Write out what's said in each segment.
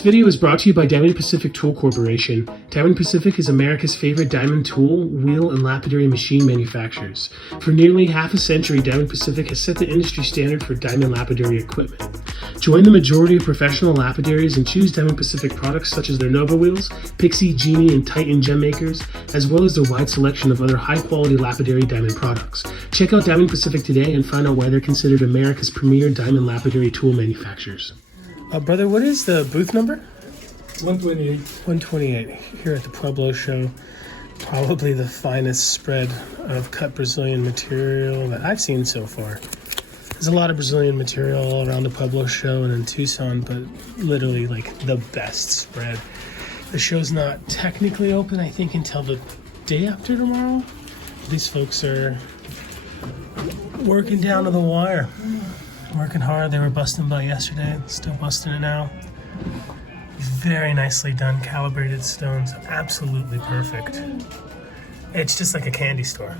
This video is brought to you by Diamond Pacific Tool Corporation. Diamond Pacific is America's favorite diamond tool, wheel, and lapidary machine manufacturers. For nearly half a century, Diamond Pacific has set the industry standard for diamond lapidary equipment. Join the majority of professional lapidaries and choose Diamond Pacific products such as their Nova wheels, Pixie, Genie, and Titan gem makers, as well as their wide selection of other high-quality lapidary diamond products. Check out Diamond Pacific today and find out why they're considered America's premier diamond lapidary tool manufacturers. Brother, what is the booth number? 128. 128. Here at the Pueblo show. Probably the finest spread of cut Brazilian material that I've seen so far. There's a lot of Brazilian material all around the Pueblo show and in Tucson, but literally like the best spread. The show's not technically open, I think, until the day after tomorrow. These folks are working down to the wire. Working hard. They were busting butt yesterday, still busting it now. Very nicely done, calibrated stones, absolutely perfect. It's just like a candy store.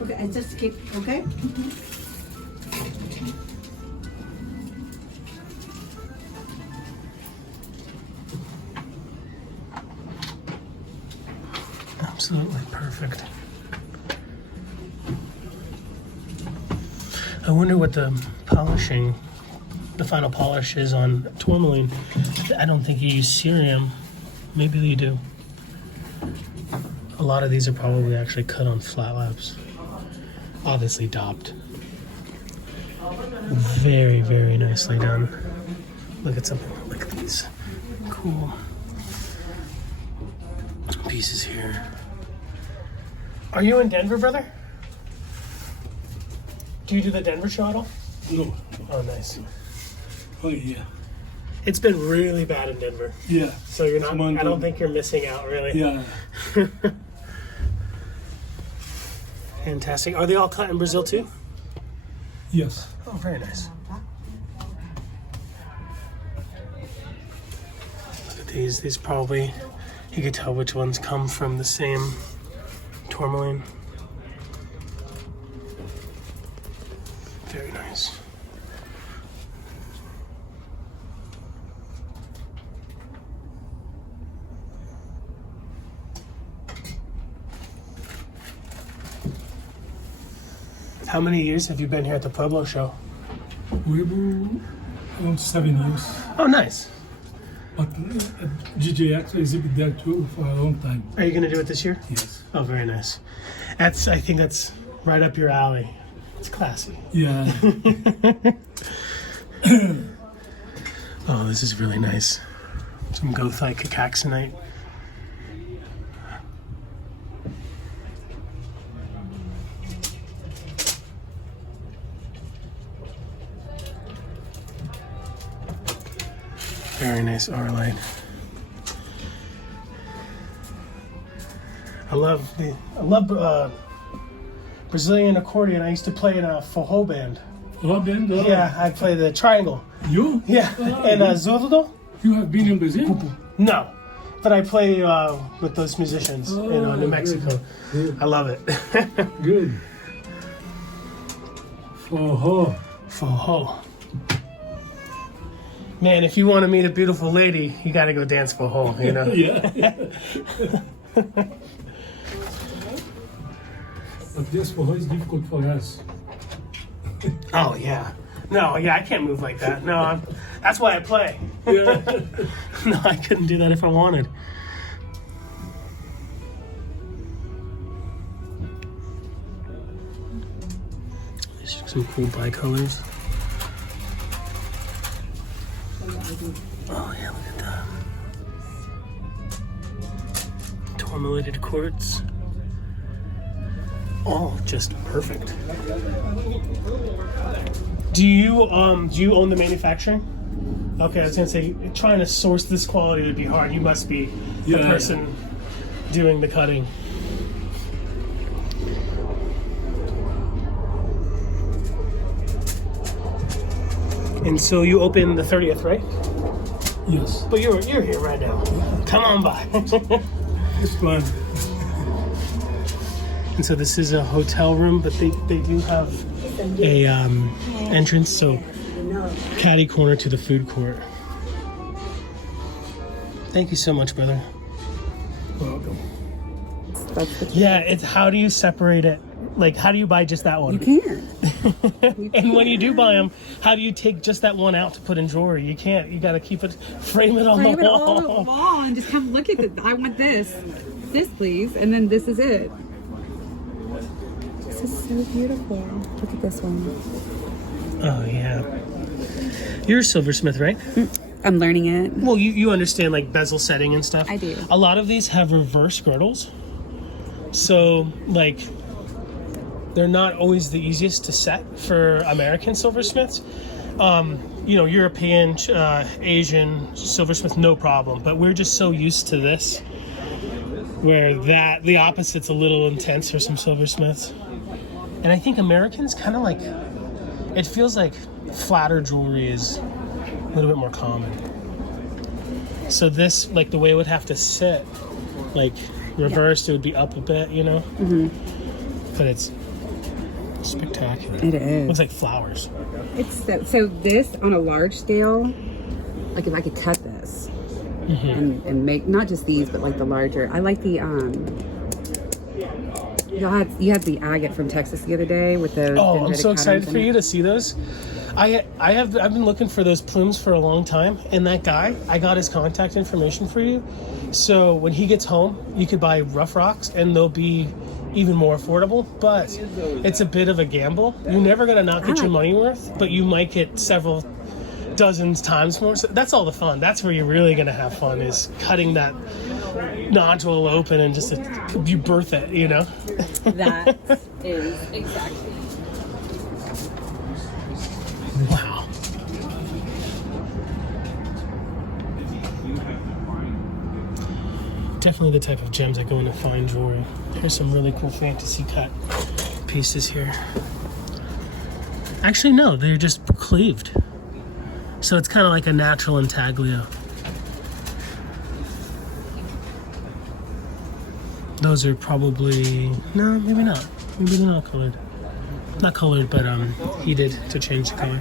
Okay, I just keep, okay? Absolutely perfect. I wonder what the polishing, the final polish is on tourmaline. I don't think you use cerium. Maybe you do. A lot of these are probably actually cut on flat laps. Obviously dopped. Very, very nicely done. Look at something, look at these cool pieces here. Are you in Denver, brother? Do you do the Denver show at all? No. Oh, nice. Oh, yeah. It's been really bad in Denver. Yeah. So you're not, I don't think you're missing out, really. Yeah. Fantastic. Are they all cut in Brazil, too? Yes. Oh, very nice. Look at these. These probably, you could tell which ones come from the same tourmaline. Very nice. How many years have you been here at the Pueblo show? We were around 7 years. Oh, nice. But GJX exhibit there too for a long time. Are you going to do it this year? Yes. Oh, very nice. I think that's right up your alley. It's classy. Yeah. Oh, this is really nice. Some Gothite Cacaxonite. Very nice Arlite. I love Brazilian accordion. I used to play in a forró band. Oh, Ben, Yeah, I play the triangle. You? Yeah, and Zurdo? You have been in Brazil? No, but I play with those musicians in New Mexico. Good. I love it. Good. Forró. Man, if you want to meet a beautiful lady, you got to go dance forró, you know? Yeah. But this for her is difficult for us. Oh, yeah. No, yeah, I can't move like that. No, that's why I play. Yeah. No, I couldn't do that if I wanted. These are some cool bicolors. Oh, yeah, look at that. Tourmalated quartz. Oh, just perfect. Do you own the manufacturing? Okay, I was gonna say, trying to source this quality would be hard. You must be the person doing the cutting. And so you open the 30th, right? Yes. But you're here right now. Come on by. It's fun. And so this is a hotel room, but they do have a entrance, so catty corner to the food court. Thank you so much, brother. Welcome. Yeah, it's how do you separate it? Like, how do you buy just that one? You can't. And when you do buy them, how do you take just that one out to put in jewelry? You can't. You got to keep it, frame it on the Frame it wall. all on the wall and just come look at it. I want this please, and then this is it. This is so beautiful. Look at this one. Oh, yeah. You're a silversmith, right? I'm learning it. Well, you understand like bezel setting and stuff. I do. A lot of these have reverse girdles. So, like, they're not always the easiest to set for American silversmiths. European, Asian silversmith, no problem. But we're just so used to this, where the opposite's a little intense for some silversmiths. And I think Americans kind of like, it feels like flatter jewelry is a little bit more common. So this, like the way it would have to sit, like reversed, it would be up a bit, you know? Mm-hmm. But it's spectacular. It is. Looks like flowers. It's so this on a large scale, like if I could cut this and make not just these, but like the larger. I like the you had the agate from Texas the other day with those. Oh, I'm so excited for you to see those. I've been looking for those plumes for a long time, and that guy, I got his contact information for you. So when he gets home, you could buy rough rocks, and they'll be even more affordable. But it's a bit of a gamble. You're never gonna not get your money worth, but you might get several dozens times more. So that's all the fun. That's where you're really gonna have fun, is cutting that nodule open and just you birth it, you know. That is exactly. Wow. Definitely the type of gems that go into fine jewelry. Here's some really cool fantasy cut pieces here. Actually, no, they're just cleaved. So it's kind of like a natural intaglio. Those are probably, no, maybe not. Maybe they're not colored. Not colored, but heated to change the color.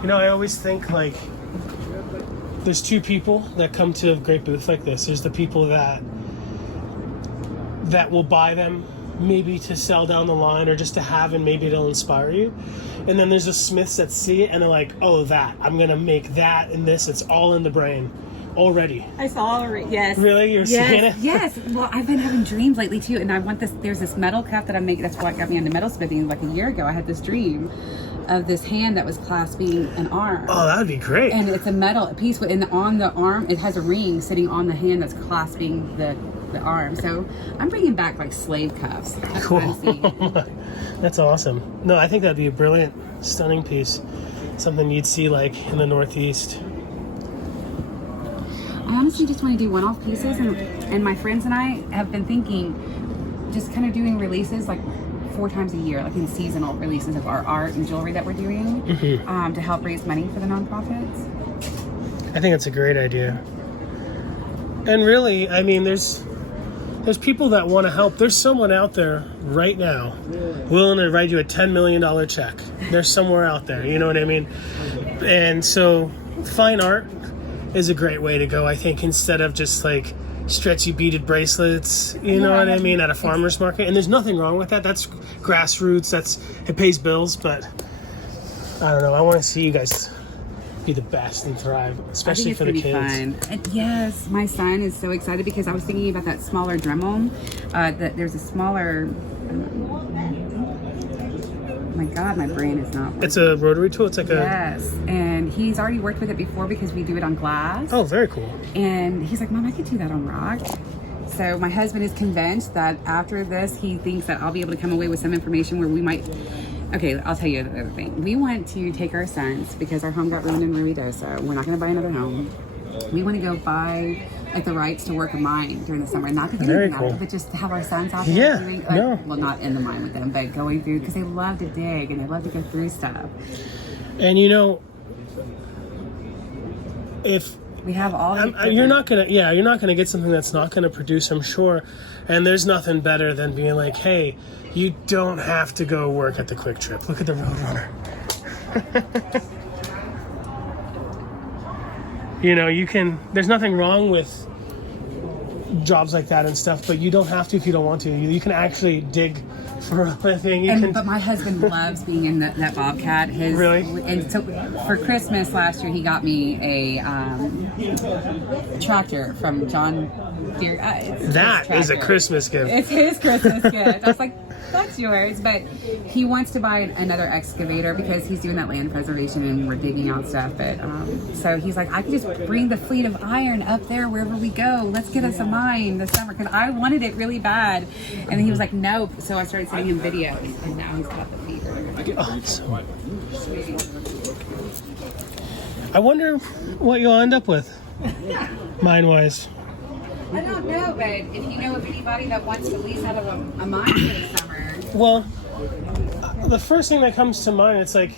You know, I always think like there's two people that come to a great booth like this. There's the people that will buy them maybe to sell down the line or just to have, and maybe it'll inspire you. And then there's the smiths that see it and they're like, oh, I'm gonna make that and this. It's all in the brain already. I saw already. Yes. Really? You're seeing it? Yes. Well, I've been having dreams lately too, and I want this. There's this metal cup that I'm making. That's what got me into metalsmithing. Like a year ago, I had this dream of this hand that was clasping an arm. Oh, that would be great. And it's a metal piece, and on the arm, it has a ring sitting on the hand that's clasping the arm. So I'm bringing back like slave cuffs. That's Cool. what I'm seeing. That's awesome. No, I think that'd be a brilliant, stunning piece. Something you'd see like in the Northeast. I honestly just want to do one-off pieces, and my friends and I have been thinking just kind of doing releases like 4 times a year, like in seasonal releases of our art and jewelry that we're doing to help raise money for the nonprofits. I think it's a great idea. And really, I mean, there's people that want to help. There's someone out there right now willing to write you a $10 million check. There's somewhere out there, you know what I mean? And so fine art is a great way to go, I think, instead of just like stretchy beaded bracelets, you know what I mean, at a farmer's market. And there's nothing wrong with that. That's grassroots. It pays bills. But I don't know. I want to see you guys be the best and thrive, especially for the kids. Fun. And yes, my son is so excited because I was thinking about that smaller Dremel. That there's a smaller. Oh my God, my brain is not working. It's a rotary tool. It's like Yes, and he's already worked with it before because we do it on glass. Oh, very cool. And he's like, Mom, I could do that on rock. So my husband is convinced that after this, he thinks that I'll be able to come away with some information where we might. Okay, I'll tell you the other thing. We want to take our sons because our home got ruined in Ruidoso. We're not going to buy another home. We want to go buy like the rights to work a mine during the summer, not to get anything out of it, but just to have our sons out there doing, well, not in the mine with them, but going through, because they love to dig and they love to go through stuff. And you know, if We have all the you're not gonna get something that's not gonna produce, I'm sure. And there's nothing better than being like, hey, you don't have to go work at the Quick Trip. Look at the Roadrunner. You know, you can. There's nothing wrong with jobs like that and stuff, but you don't have to if you don't want to. You can actually dig for a living. But my husband loves being in that Bobcat. Really? And so for Christmas last year, he got me a tractor from John Deere. That is a Christmas gift. It's his Christmas gift. I was like, that's yours. But he wants to buy another excavator because he's doing that land preservation and we're digging out stuff. But so he's like, I could just bring the fleet of iron up there wherever we go. Let's get us a mine this summer because I wanted it really bad. And then he was like, nope. So I started sending him videos, and now he's got the fever. Awesome. I wonder what you'll end up with, mine-wise. I don't know, but if you know of anybody that wants to lease out of a mine for the summer. Well, the first thing that comes to mind, it's like,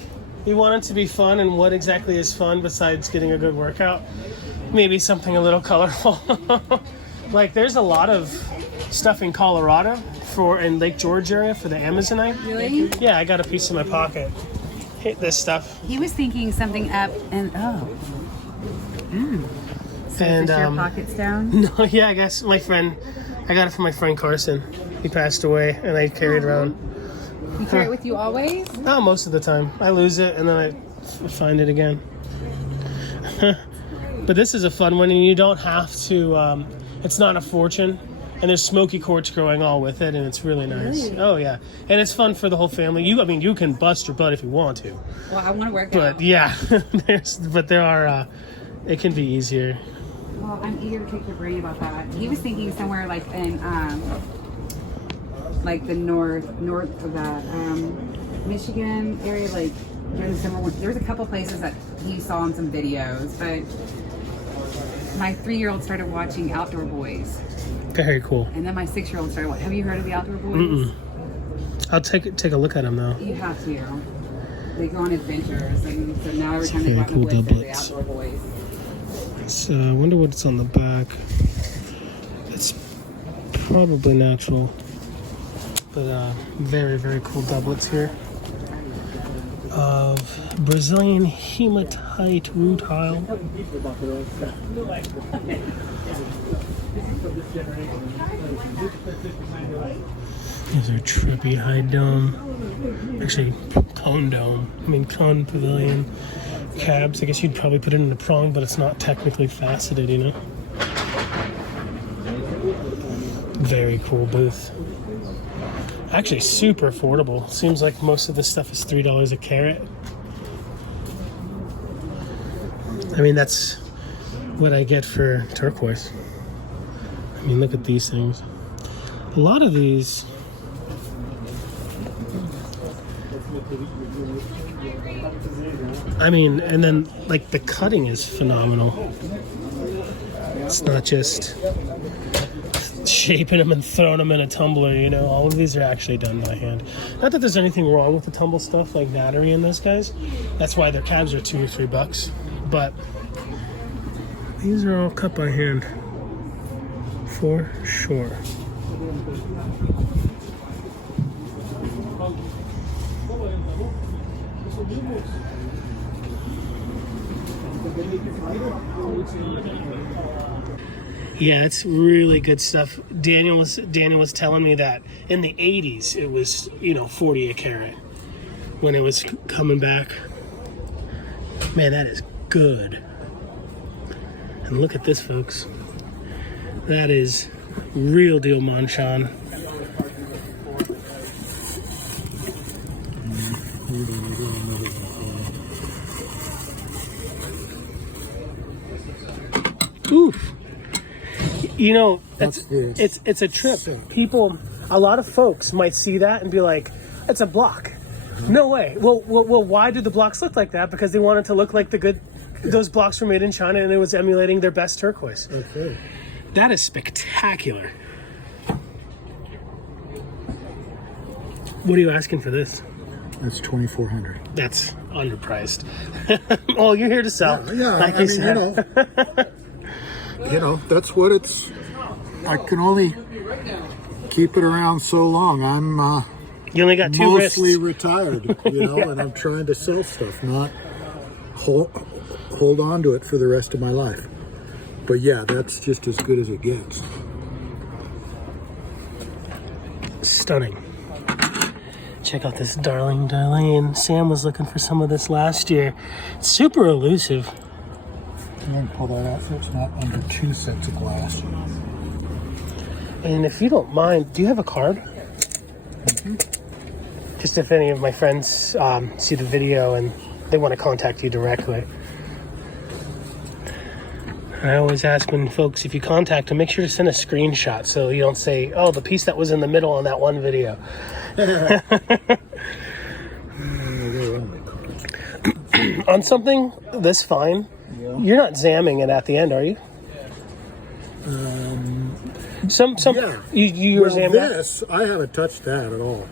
you want it to be fun, and what exactly is fun besides getting a good workout? Maybe something a little colorful. Like, there's a lot of stuff in Colorado in Lake George area for the Amazonite. Really? Yeah, I got a piece in my pocket. Hit this stuff. He was thinking something up and So and is your pockets down? No, yeah, I guess I got it from my friend Carson. He passed away, and I carry it around. You carry it with you always? Oh, most of the time. I lose it, and then I find it again. But this is a fun one, and you don't have to. It's not a fortune. And there's smoky quartz growing all with it, and it's really nice. Really? Oh yeah, and it's fun for the whole family. You can bust your butt if you want to. Well, I want to work But out. yeah, there are. It can be easier. Well, I'm eager to pick your brain about that. He was thinking somewhere like in like the north of that Michigan area, like during the summer. There's a couple places that he saw in some videos, but my 3-year-old started watching Outdoor Boys. Very cool. And then my 6-year-old started watching. Have you heard of the Outdoor Boys? Mm-mm. I'll take a look at them though. You have to. They go on adventures, and so now every time they Very go out in the cool woods, they're the doublets. Outdoor Boys. So I wonder what's on the back. It's probably natural, but very, very cool doublets here of Brazilian hematite rutile. These are trippy high dome, actually cone dome. Cone pavilion cabs. I guess you'd probably put it in a prong, but it's not technically faceted, you know. Very cool booth. Actually, super affordable. Seems like most of this stuff is $3 a carat. I mean, that's what I get for turquoise. I mean, look at these things. A lot of these. I mean, and then like the cutting is phenomenal. It's not just shaping them and throwing them in a tumbler, you know. All of these are actually done by hand. Not that there's anything wrong with the tumble stuff like Vattery and those guys. That's why their cabs are $2 or $3. But these are all cut by hand, for sure. Yeah, it's really good stuff. Daniel was telling me that in the 80s it was, 40 a carat when it was coming back. Man, that is good. And look at this, folks. That is real deal Manchan. Oof. It's a trip. People, a lot of folks might see that and be like, it's a block. No way. Well, why do the blocks look like that? Because they wanted to look like those blocks were made in China and it was emulating their best turquoise. Okay. That is spectacular. What are you asking for this? That's $2,400. That's underpriced. Oh, you're here to sell. Yeah, like I you mean, said. That's what it's. I can only keep it around so long. I'm You only got two wrists. mostly retired, and I'm trying to sell stuff, not hold on to it for the rest of my life. But yeah, that's just as good as it gets. Stunning. Check out this darling Darlene. Sam was looking for some of this last year. It's super elusive. You can pull that out so it's not under 2 sets of glass. And if you don't mind, do you have a card? Just if any of my friends see the video and they want to contact you directly. And I always ask when folks, if you contact them, make sure to send a screenshot so you don't say, oh, the piece that was in the middle on that one video. On something this fine, you're not zamming it at the end, are you? Yeah. You were zamming this, I haven't touched that at all.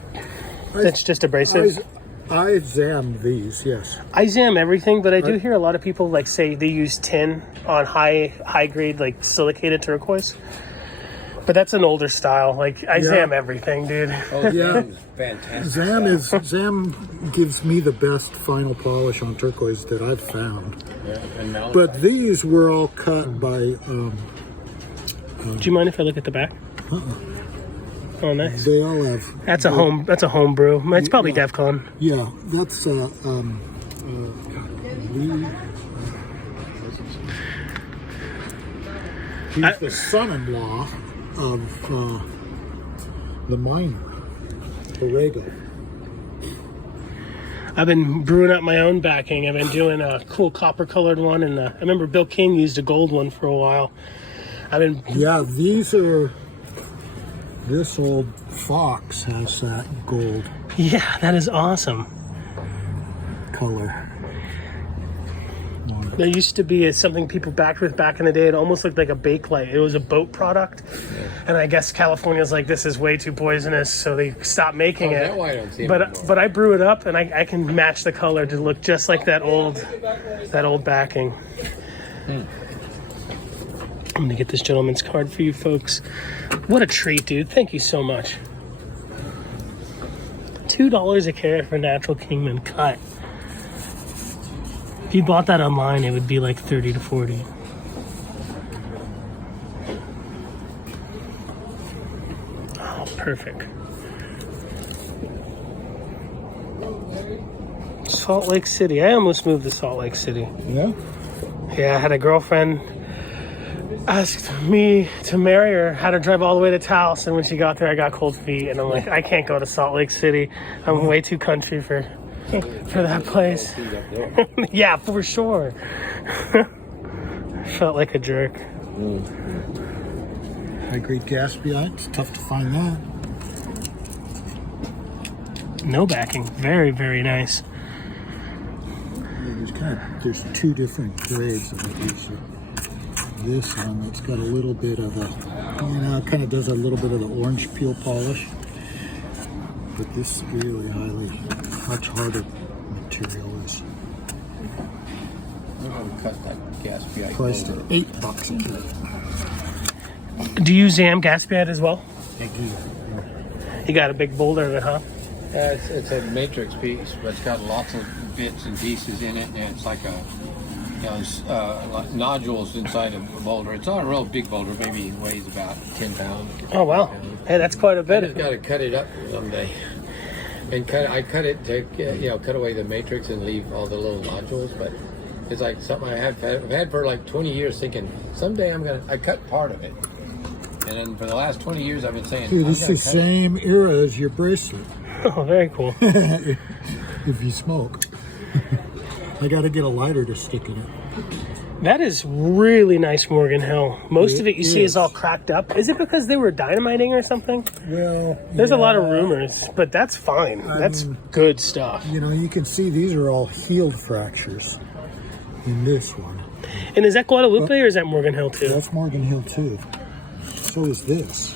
It's just abrasive. I zam these, yes. I zam everything, but I do hear a lot of people like say they use tin on high grade like silicated turquoise. But that's an older style. Like I zam everything, dude. Oh, Yeah. Fantastic. Zam gives me the best final polish on turquoise that I've found. Yeah, and malachite. But these were all cut by. Do you mind if I look at the back? Oh, nice. They all have. That's a home brew. It's probably DevCon. Yeah, that's he's the son-in-law of the miner, Borrego. I've been brewing up my own backing. I've been doing a cool copper colored one, and I remember Bill King used a gold one for a while. Yeah, these are. This old fox has that gold Yeah, that is awesome. color. There used to be something people backed with back in the day. It almost looked like a Bakelite. It was a boat product. And I guess California's like, this is way too poisonous, so they stopped making it. That's why I don't see them anymore. But I brew it up, and I can match the color to look just like that old backing. I'm going to get this gentleman's card for you folks. What a treat, dude. Thank you so much. $2 a carat for natural Kingman cut. If you bought that online, it would be like 30 to 40. Oh, perfect. Salt Lake City. I almost moved to Salt Lake City. Yeah? Yeah, I had a girlfriend asked me to marry her, had her drive all the way to Taos, and when she got there, I got cold feet, and I'm like, I can't go to Salt Lake City. I'm way too country for that place. Yeah, for sure. Felt like a jerk. High-grade gaspiite. It's tough to find that. No backing. Very, very nice. There's two different grades of it. There's this one that's got a little bit of a, kind of does a little bit of the orange peel polish. But this really much harder material is Cut that gaspiite priced at gold. $8 a kilo. Do you zam gaspiite as well? Thank you. You got a big boulder of it, huh? It's a matrix piece, but it's got lots of bits and pieces in it, and it's like like nodules inside of a boulder. It's not a real big boulder, maybe weighs about 10 pounds. Oh, wow. Hey, that's quite a I bit. just got to cut it up someday. And I cut it to, cut away the matrix and leave all the little nodules, but it's like something I've had for like 20 years thinking, someday I cut part of it. And then for the last 20 years I've been saying, Dude, it's the same era as your bracelet. Oh, very cool. If you smoke. I got to get a lighter to stick in it. That is really nice Morgan Hill. Most of it you see is all cracked up. Is it because they were dynamiting or something? Well, There's a lot of rumors, but that's fine. That's good stuff. You can see these are all healed fractures in this one. And is that Guadalupe or is that Morgan Hill too? That's Morgan Hill too. So is this,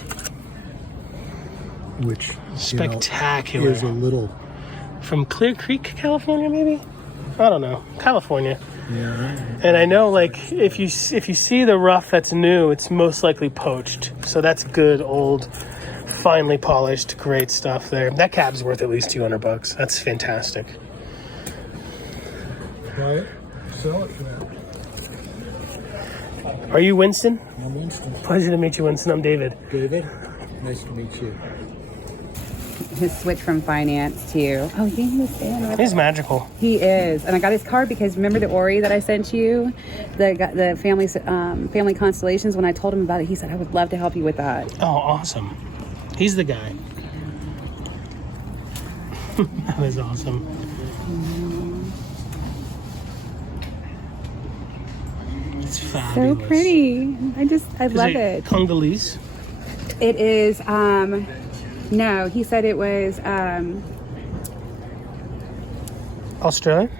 which Spectacular. is a little. From Clear Creek, California, maybe? I don't know, California. Yeah. And I know, like, if you see the rough that's new, it's most likely poached. So that's good, old, finely polished, great stuff there. That cab's worth at least $200. That's fantastic. Buy it, sell it for that. Are you Winston? I'm Winston. Pleasure to meet you, Winston. I'm David. David, nice to meet you. His switch from finance to he gave me this in. He's magical. He is, and I got his card because remember the Ori that I sent you, the family constellations. When I told him about it, he said I would love to help you with that. Oh, awesome. He's the guy. That is awesome. It's fabulous. So pretty. I love it. Congolese? It is. No, he said it was. Australia?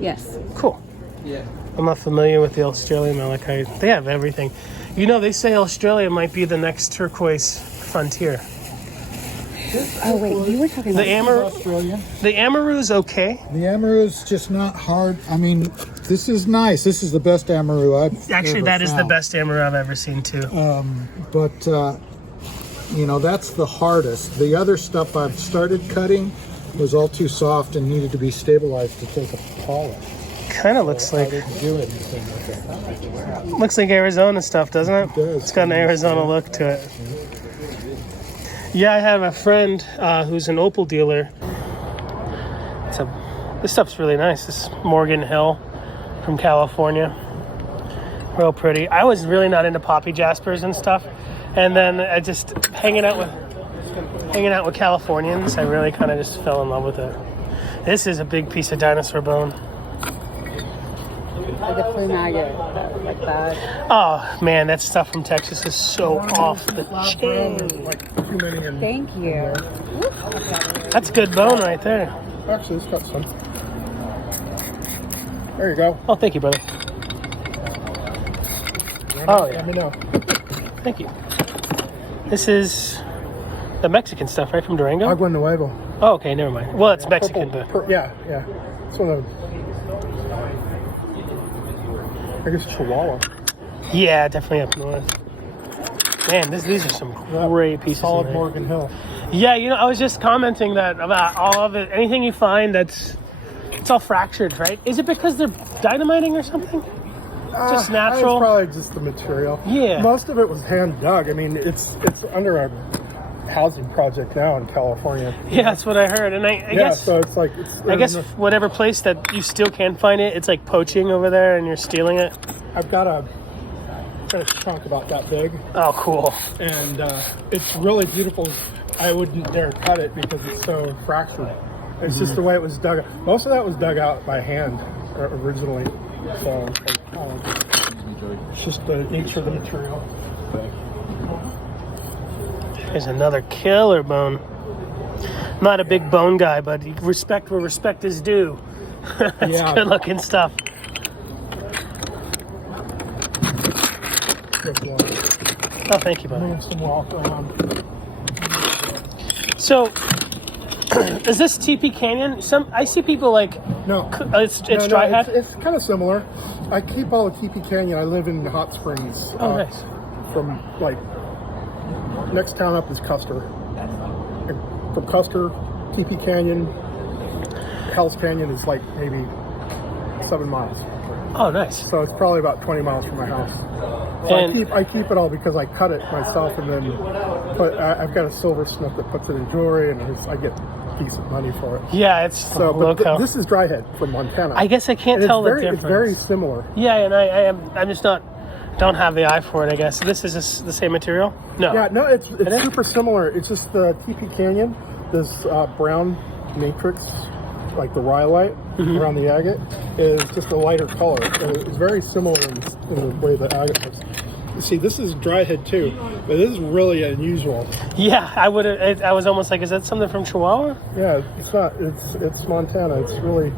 Yes. Cool. Yeah. I'm not familiar with the Australian malachite. They have everything. You know, they say Australia might be the next turquoise frontier. Oh wait, you were talking The about Australian. The Amaru's okay. The Amaru's just not hard. I mean, this is nice. This is the best Amaru I've Actually, ever that is the found. best Amaru I've ever seen, too. But you know, that's the hardest. The other stuff I've started cutting was all too soft and needed to be stabilized to take a polish. Kind of looks I like didn't do anything with it. looks like Arizona stuff, doesn't it? It does. It's got an Arizona look to it. Yeah, I have a friend who's an opal dealer. This stuff's really nice. This is Morgan Hill from California. Real pretty. I was really not into poppy jaspers and stuff, and then I just hanging out with Californians, I really kind of just fell in love with it. This is a big piece of dinosaur bone. like a flea maggot, like that. Oh man, that stuff from Texas is so off the chain. Like too many in. Thank you. That's a good bone right there. Actually, it's got some. There you go. Oh, thank you, brother. Oh yeah, Let me know. thank you. This is the Mexican stuff, right, from Durango? Agua Nuevo. Oh, okay, never mind. Well, it's Mexican, but Yeah. It's one of. I guess Chihuahua. yeah, definitely up north. Man, these are some great pieces. in Solid there. Morgan Hill. Yeah, you know, I was just commenting that about all of it. Anything you find it's all fractured, right? Is it because they're dynamiting or something? Just natural? It's probably just the material. Yeah. Most of it was hand dug. I mean, it's under a housing project now in California. Yeah, that's what I heard. And I guess so it's like I guess whatever place that you still can find it, it's like poaching over there and you're stealing it. I've got a chunk about that big, Oh, cool. and it's really beautiful. I wouldn't dare cut it because it's so fractured. It's just the way it was dug out. Most of that was dug out by hand originally. So it's just the nature of the material. There's another killer bone. I'm not a big bone guy, but respect where respect is due. That's Yeah. good looking stuff. Oh, thank you, buddy. Move some walk around. So, is this TP Canyon? I see people like No. it's dry head. It's kind of similar. I keep all the TP Canyon. I live in Hot Springs. Oh, nice. From like next town up is Custer. And from Custer, TP Canyon, Hell's Canyon is like maybe 7 miles. Oh, nice. So it's probably about 20 miles from my house. So And- I keep it all because I cut it myself and then I've got a silversmith that puts it in jewelry and I get decent money for it. Yeah, it's So, but local. this is dry head from Montana. I guess I can't And tell the it's difference. very similar. Yeah, and I'm just don't have the eye for it. I guess this is the same material. No. Yeah, no, it's is? super similar. It's just the TP Canyon, this brown matrix, like the rhyolite around the agate, is just a lighter color. It's very similar in the way the agate looks. You see, this is dry head too, but this is really unusual. Yeah, I would. I was almost like, is that something from Chihuahua? Yeah, it's not. It's Montana. It's really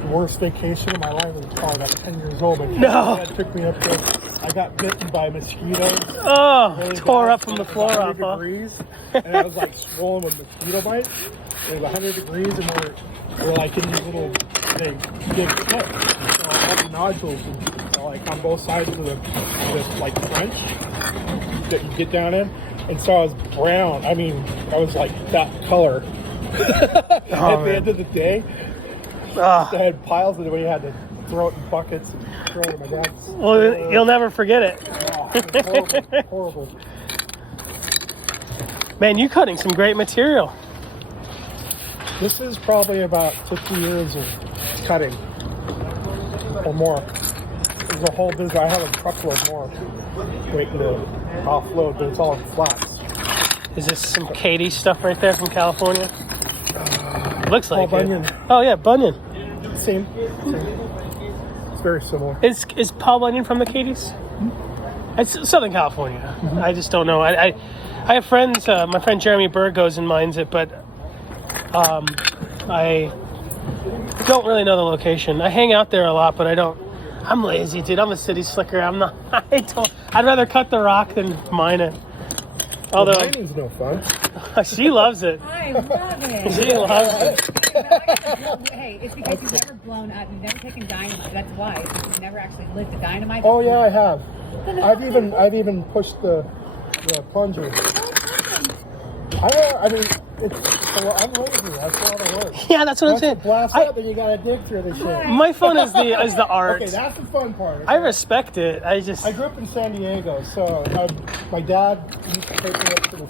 the worst vacation of my life. I was probably about 10 years old. My No. dad took me up there. I got bitten by mosquitoes. Oh, Really tore bad, up from the floor 100 up. Huh? degrees. and I was like swollen with mosquito bites. It was 100 degrees, and we're like in these little big cuts. So all the nodules are like on both sides of this like trench that you get down in. And so I was brown. I mean, I was like that color. At the end of the day, I had piles of it where you had to throw it in buckets and throw it in my dad's. Well, you'll never forget it. Oh, it was horrible. Man, you cutting some great material. This is probably about 50 years of cutting or more. There's a whole business. I have a truckload more waiting to offload, but it's all in flats. Is this some Katie stuff right there from California? Looks like Paul it. Bunyan. Oh yeah, Bunyan. Same. It's very similar. Is Paul Bunyan from the Katies? It's Southern California. I just don't know. I have friends. My friend Jeremy Berg goes and mines it, but I don't really know the location. I hang out there a lot, but I don't. I'm lazy, dude. I'm a city slicker. I'm not. I'd rather cut the rock than mine it. Although mining's no fun. she loves it. I love it. She loves it. Hey, it's because you've never blown up. You've never taken dynamite. That's why. You've never actually lit the dynamite. Oh yeah, I have. I've even pushed the plunger. I mean, I'm lazy. That's a lot of work. Yeah, that's what I'm Once saying. it blasts out, then you gotta dig through the shit. My fun is the art. Okay, that's the fun part. I respect it. I grew up in San Diego, so my dad used to take me up to the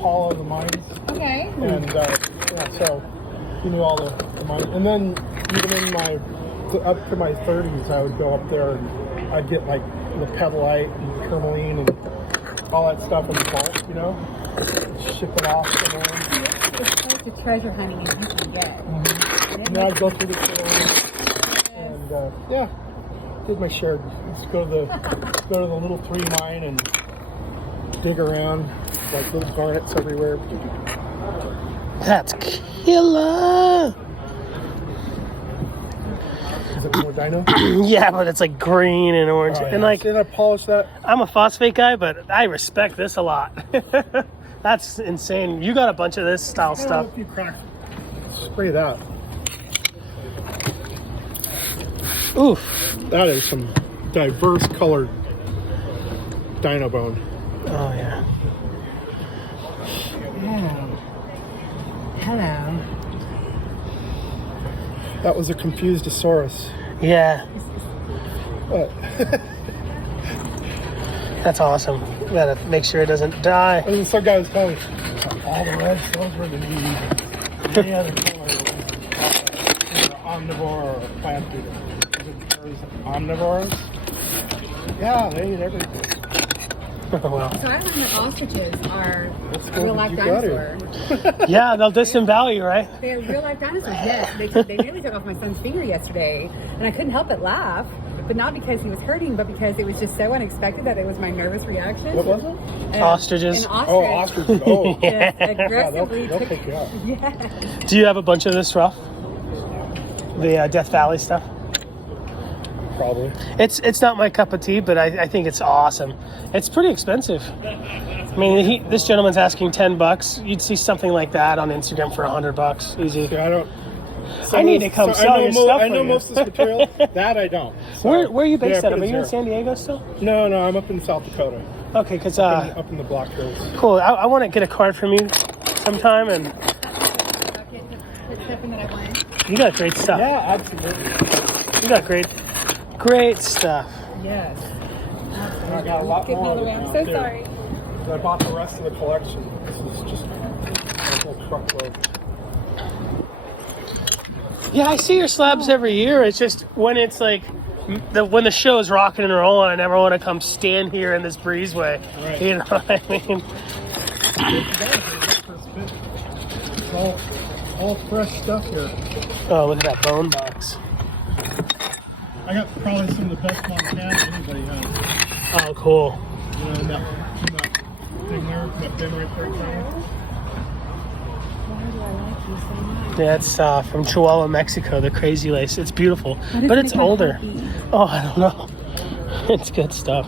Paula, the mines. Okay. And yeah, so he knew all the mines. And then even in up to my 30s, I would go up there and I'd get like the pedalite and tourmaline and all that stuff in bulk, you know, and ship it off somewhere. It's like the treasure hunting you can get. And then I'd go through the trails and yeah, did my share. Just go to the little 3 mine and dig around like little garnets everywhere. That's killer. Is it more dino? Yeah, but it's like green and orange. Oh, yeah. And like, did I polish that? I'm a phosphate guy, but I respect this a lot. That's insane. You got a bunch of this style stuff. If you crack, spray that. Oof. That is some diverse colored dino bone. Oh yeah. Hello. That was a Confusedosaurus. Yeah. What? That's awesome. You gotta make sure it doesn't die. And some guy was telling me, all the red silver to need any other color. Omnivore or a plant eater. There's omnivores. Yeah, they eat everything. Oh, wow. So I learned that ostriches are cool. real life You got dinosaurs. Yeah, they'll disembowel you, right? They're real life dinosaurs, yes. They nearly took off my son's finger yesterday, and I couldn't help but laugh. But not because he was hurting, but because it was just so unexpected that it was my nervous reaction. What was it? Ostriches. An ostrich. Oh, ostriches. Oh, Yes, yeah, aggressively they'll took- pick you up. Yes. Do you have a bunch of this rough? The Death Valley stuff? Probably. It's not my cup of tea, but I think it's awesome. It's pretty expensive. I mean, this gentleman's asking $10. You'd see something like that on Instagram for $100 easy. Yeah, I don't. I need to come sell your stuff. I know for you. most of this material. That I don't. So, Where are you based yeah, out of? put Are it you in there. San Diego still? No, I'm up in South Dakota. Okay, because Up in the Black Hills. cool. I want to get a card from you sometime, and you got great stuff. Yeah, absolutely. You got great stuff. Yes. I got a lot Getting more. all the way. I'm so sorry. I bought the rest of the collection. This is just a whole truckload. Yeah, I see your slabs every year. It's just when it's like when the show is rocking and rolling, I never want to come stand here in this breezeway. Right. You know what I mean? It's all fresh stuff here. Oh, look at that bone box. I got probably some of the best Montana anybody has. Oh, cool. You know, that thing there, that bin right there. Yeah, it's from Chihuahua, Mexico, the Crazy Lace. It's beautiful, but it's older. Oh, I don't know. It's good stuff.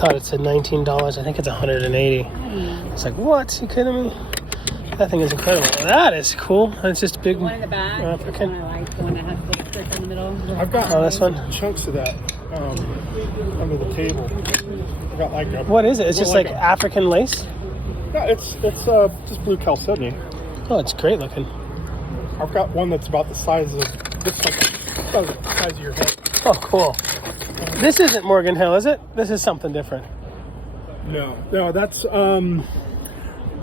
thought it said $19. I think it's $180. It's like, what? You kidding me? That thing is incredible. That is cool. It's just big. One in the back. African. I like the one that has the strip in the middle. I've got Oh, this one. chunks of that under the table. I got like a, What is it? It's just like African lace? yeah, it's just blue chalcedony. Oh, it's great looking. I've got one that's about the size of this, like about the size of your head. Oh, cool. This isn't Morgan Hill, is it? This is something different. No, that's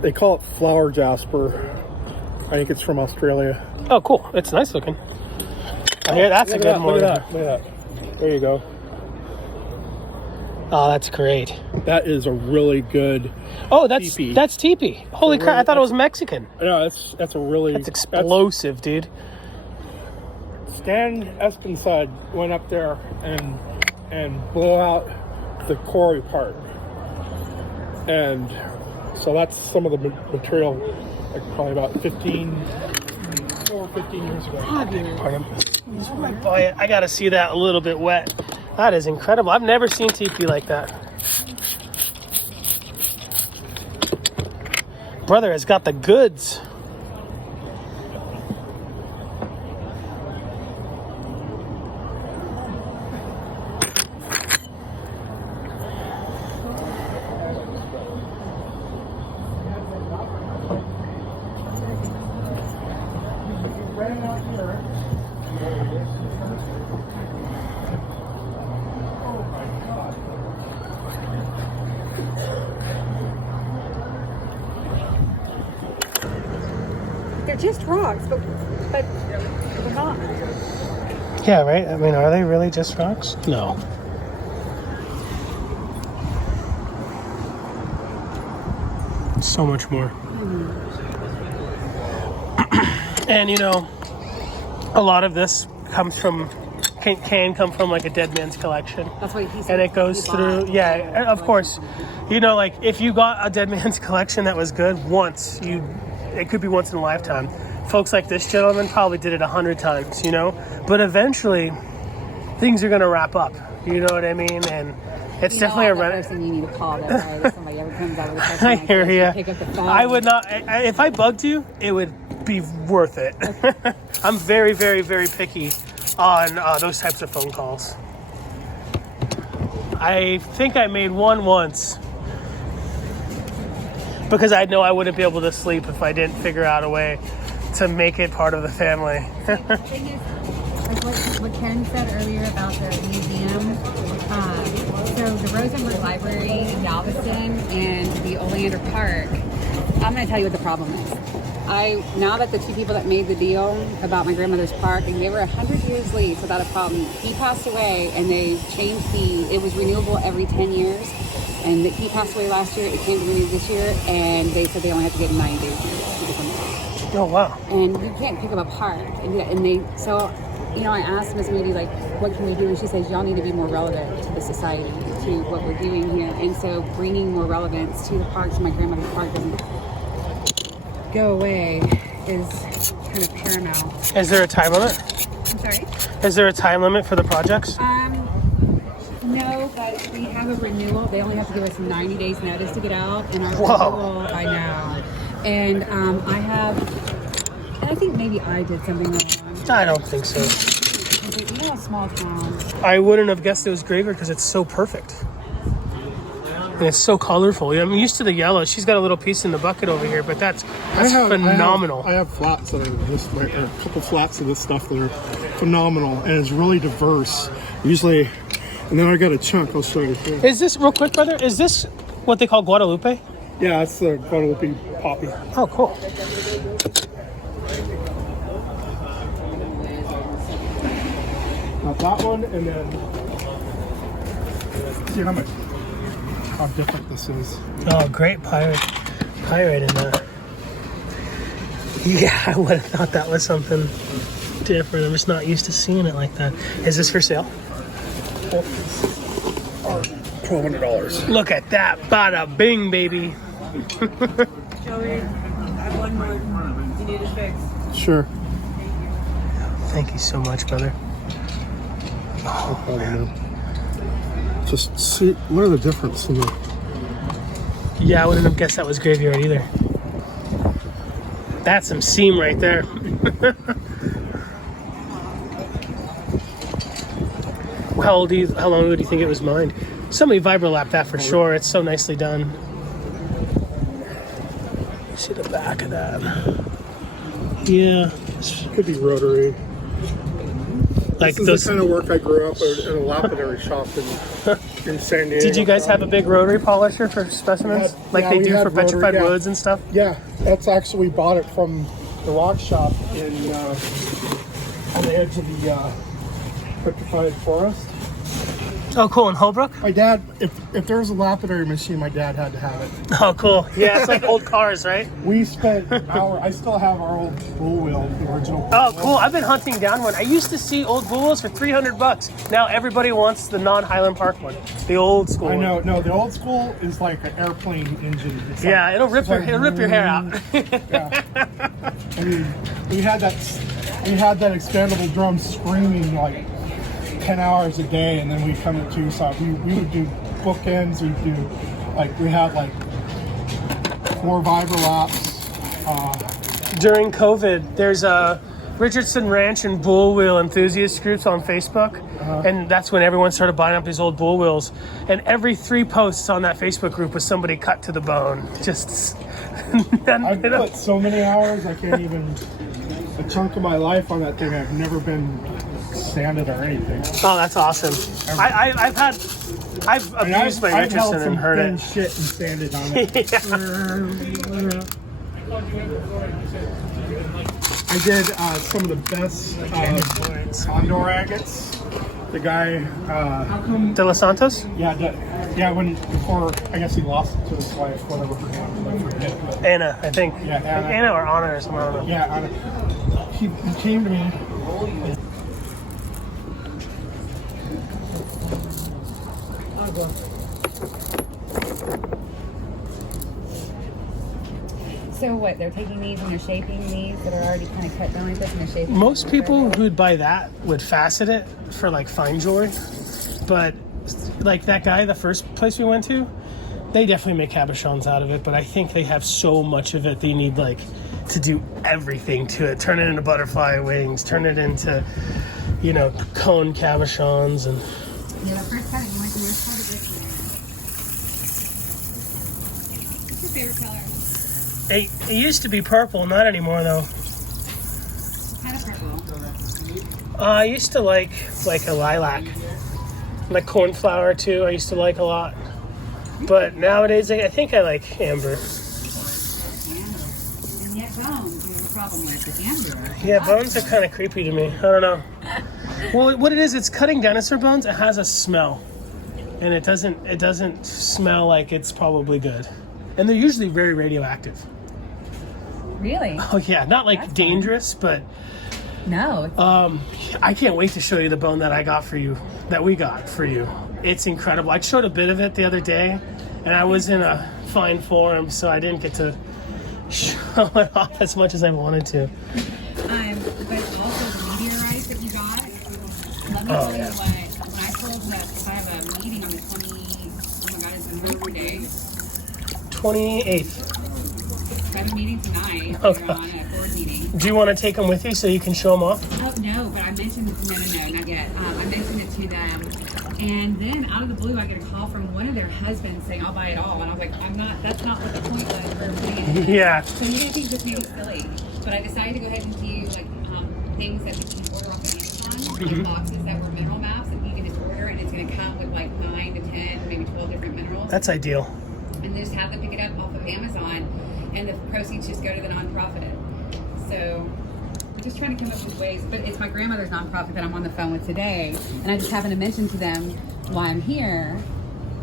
they call it flower jasper. I think it's from Australia. Oh, cool. It's nice looking. Oh, here, that's a good Look Morgan. at that. Look at that. There you go. Oh, that's great. That is a really good. Oh, that's teepee. that's teepee. Holy crap! I thought it was Mexican. No, that's a really. That's explosive, dude. Stan Espenside went up there and blew out the quarry part, and so that's some of the material, like probably about 15 years ago. Boy, I gotta see that a little bit wet. That is incredible. I've never seen teepee like that. Brother has got the goods. They're just rocks, but they're not. Yeah, right? I mean, are they really just rocks? No. So much more. And, you know, a lot of this comes from, can come from like a dead man's collection. That's what he said. And it goes through, yeah, of course. You know, like, if you got a dead man's collection that was good once, it could be once in a lifetime. Folks like this gentleman probably did it 100 times, you know? But eventually, things are going to wrap up. You know what I mean? And it's definitely a rent. Person you need to call that way if somebody ever comes out with a question I like hear this, ya. pick up the phone. I would not, if I bugged you, it would be worth it. Okay. I'm very, very, very picky on those types of phone calls. I think I made one once because I know I wouldn't be able to sleep if I didn't figure out a way to make it part of the family. The thing is, like what Karen said earlier about the museum, so the Rosenberg Library in Galveston and the Oleander Park, I'm going to tell you what the problem is. Now that the two people that made the deal about my grandmother's park, and they were 100 years lease without a problem, he passed away and they changed it was renewable every 10 years. And he passed away last year, it came to renew this year, and they said they only have to get 9 days. Oh, wow. And you can't pick them apart. So, you know, I asked Miss Moody, like, what can we do? And she says, y'all need to be more relevant to the society, to what we're doing here. And so bringing more relevance to the park, so my grandmother's park doesn't go away, is kind of paramount. Is there a time limit? I'm sorry? Is there a time limit for the projects? No, but we have a renewal. They only have to give us 90 days notice to get out. And our Whoa. renewal, I know. And I think maybe I did something wrong. I don't think so. You know, a small town. I wouldn't have guessed it was graveyard because it's so perfect. And it's so colorful. I'm used to the yellow. She's got a little piece in the bucket over here, but that's phenomenal. I have flats that are this way, or a couple flats of this stuff that are phenomenal, and it's really diverse. Usually, and then I got a chunk. I'll show you here. Is this, real quick, brother, is this what they call Guadalupe? Yeah, it's the Guadalupe poppy. Oh, cool. Got that one, and then see how different this is. Oh, great pyrite in there. Yeah, I would have thought that was something different. I'm just not used to seeing it like that. Is this for sale? $1,200. Look at that. Bada bing, baby. Joey, I have one more. You need a fix. Sure. Thank you so much, brother. Oh, man. Just see, what are the difference in the... Yeah, I wouldn't have guessed that was graveyard either. That's some seam right there. How long would you think it was mined? Somebody vibrolap that for sure. It's so nicely done. See the back of that. Yeah. Could be rotary. Like This is those the kind of work I grew up in a lapidary shop in San Diego. Did you guys have a big rotary polisher for specimens? Like Yeah, they we do had for petrified rotary, yeah. woods and stuff? Yeah, that's actually, we bought it from the rock shop in on the edge of the petrified forest. Oh, cool. In Holbrook? My dad, if there was a lapidary machine, my dad had to have it. Oh, cool. Yeah, it's like old cars, right? We spent I still have our old bull wheel, the original. Oh, cool. I've been hunting down one. I used to see old bull wheels for $300. Now everybody wants the non-Highland Park one, the old school I one. know. No, the old school is like an airplane engine. It's Yeah, like, it'll rip it's like, your hair out. Yeah. I mean, we had that expandable drum screaming like 10 hours a day, and then we'd come to Tucson. We would do bookends. We had like 4 vibrolaps. During COVID, there's a Richardson Ranch and bull wheel enthusiast groups on Facebook, and that's when everyone started buying up these old bull wheels. And every 3 posts on that Facebook group was somebody cut to the bone. Just I've put so many hours, I can't even. A chunk of my life on that thing. I've never been sanded or anything. Oh, that's awesome. I've abused my Richardson and heard thin it. shit and sanded on it. I did some of the best condor agates. The guy, De Los Santos? before I guess he lost it to his wife, whatever her name was, I forget. But Anna, I think. Yeah, Anna. Anna or Anna or something. I don't know. yeah, he came to me. So what? They're taking these and they're shaping these that are already kind of cut down like this, and they're shaping. Most people who'd buy that would facet it for like fine jewelry, but like that guy, the first place we went to, they definitely make cabochons out of it. But I think they have so much of it, they need like to do everything to it. Turn it into butterfly wings, turn it into, cone cabochons and. Yeah, the first time you went to this part of it. What's your favorite color? It used to be purple, not anymore though. Kind of purple. I used to like a lilac, like cornflower too. I used to like a lot, but nowadays I think I like amber. And yet bones, you have a problem with the amber. Yeah, bones are kind of creepy to me. I don't know. Well, what it is, it's cutting dinosaur bones. It has a smell, and it doesn't smell like it's probably good, and they're usually very radioactive. Really? Oh yeah, not like That's dangerous, but No. I can't wait to show you the bone that we got for you. It's incredible. I showed a bit of it the other day, and I was in a fine form, so I didn't get to show it off as much as I wanted to. But also the meteorite that you got. Let me tell you what. When I told that I have a meeting on the 20. Oh my God, it's been over days. 28th. I have a meeting tonight. Oh, We're on a board meeting. Do you want to take them with you so you can show them off? Oh no, but I mentioned no, not yet. I mentioned it to them, and then out of the blue, I get a call from one of their husbands saying, "I'll buy it all," and I was like, "I'm not. That's not what the point was for everybody." Yeah. So you're gonna think this may be silly, but I decided to go ahead and do things that you can order off of Amazon, boxes that were mineral maps that you can just order, and it's gonna come with like 9 to 10, maybe 12 different minerals. That's ideal. And just have them pick it up off of Amazon, and the proceeds just go to the nonprofit. So we're just trying to come up with ways, but it's my grandmother's nonprofit that I'm on the phone with today, and I just happened to mention to them while I'm here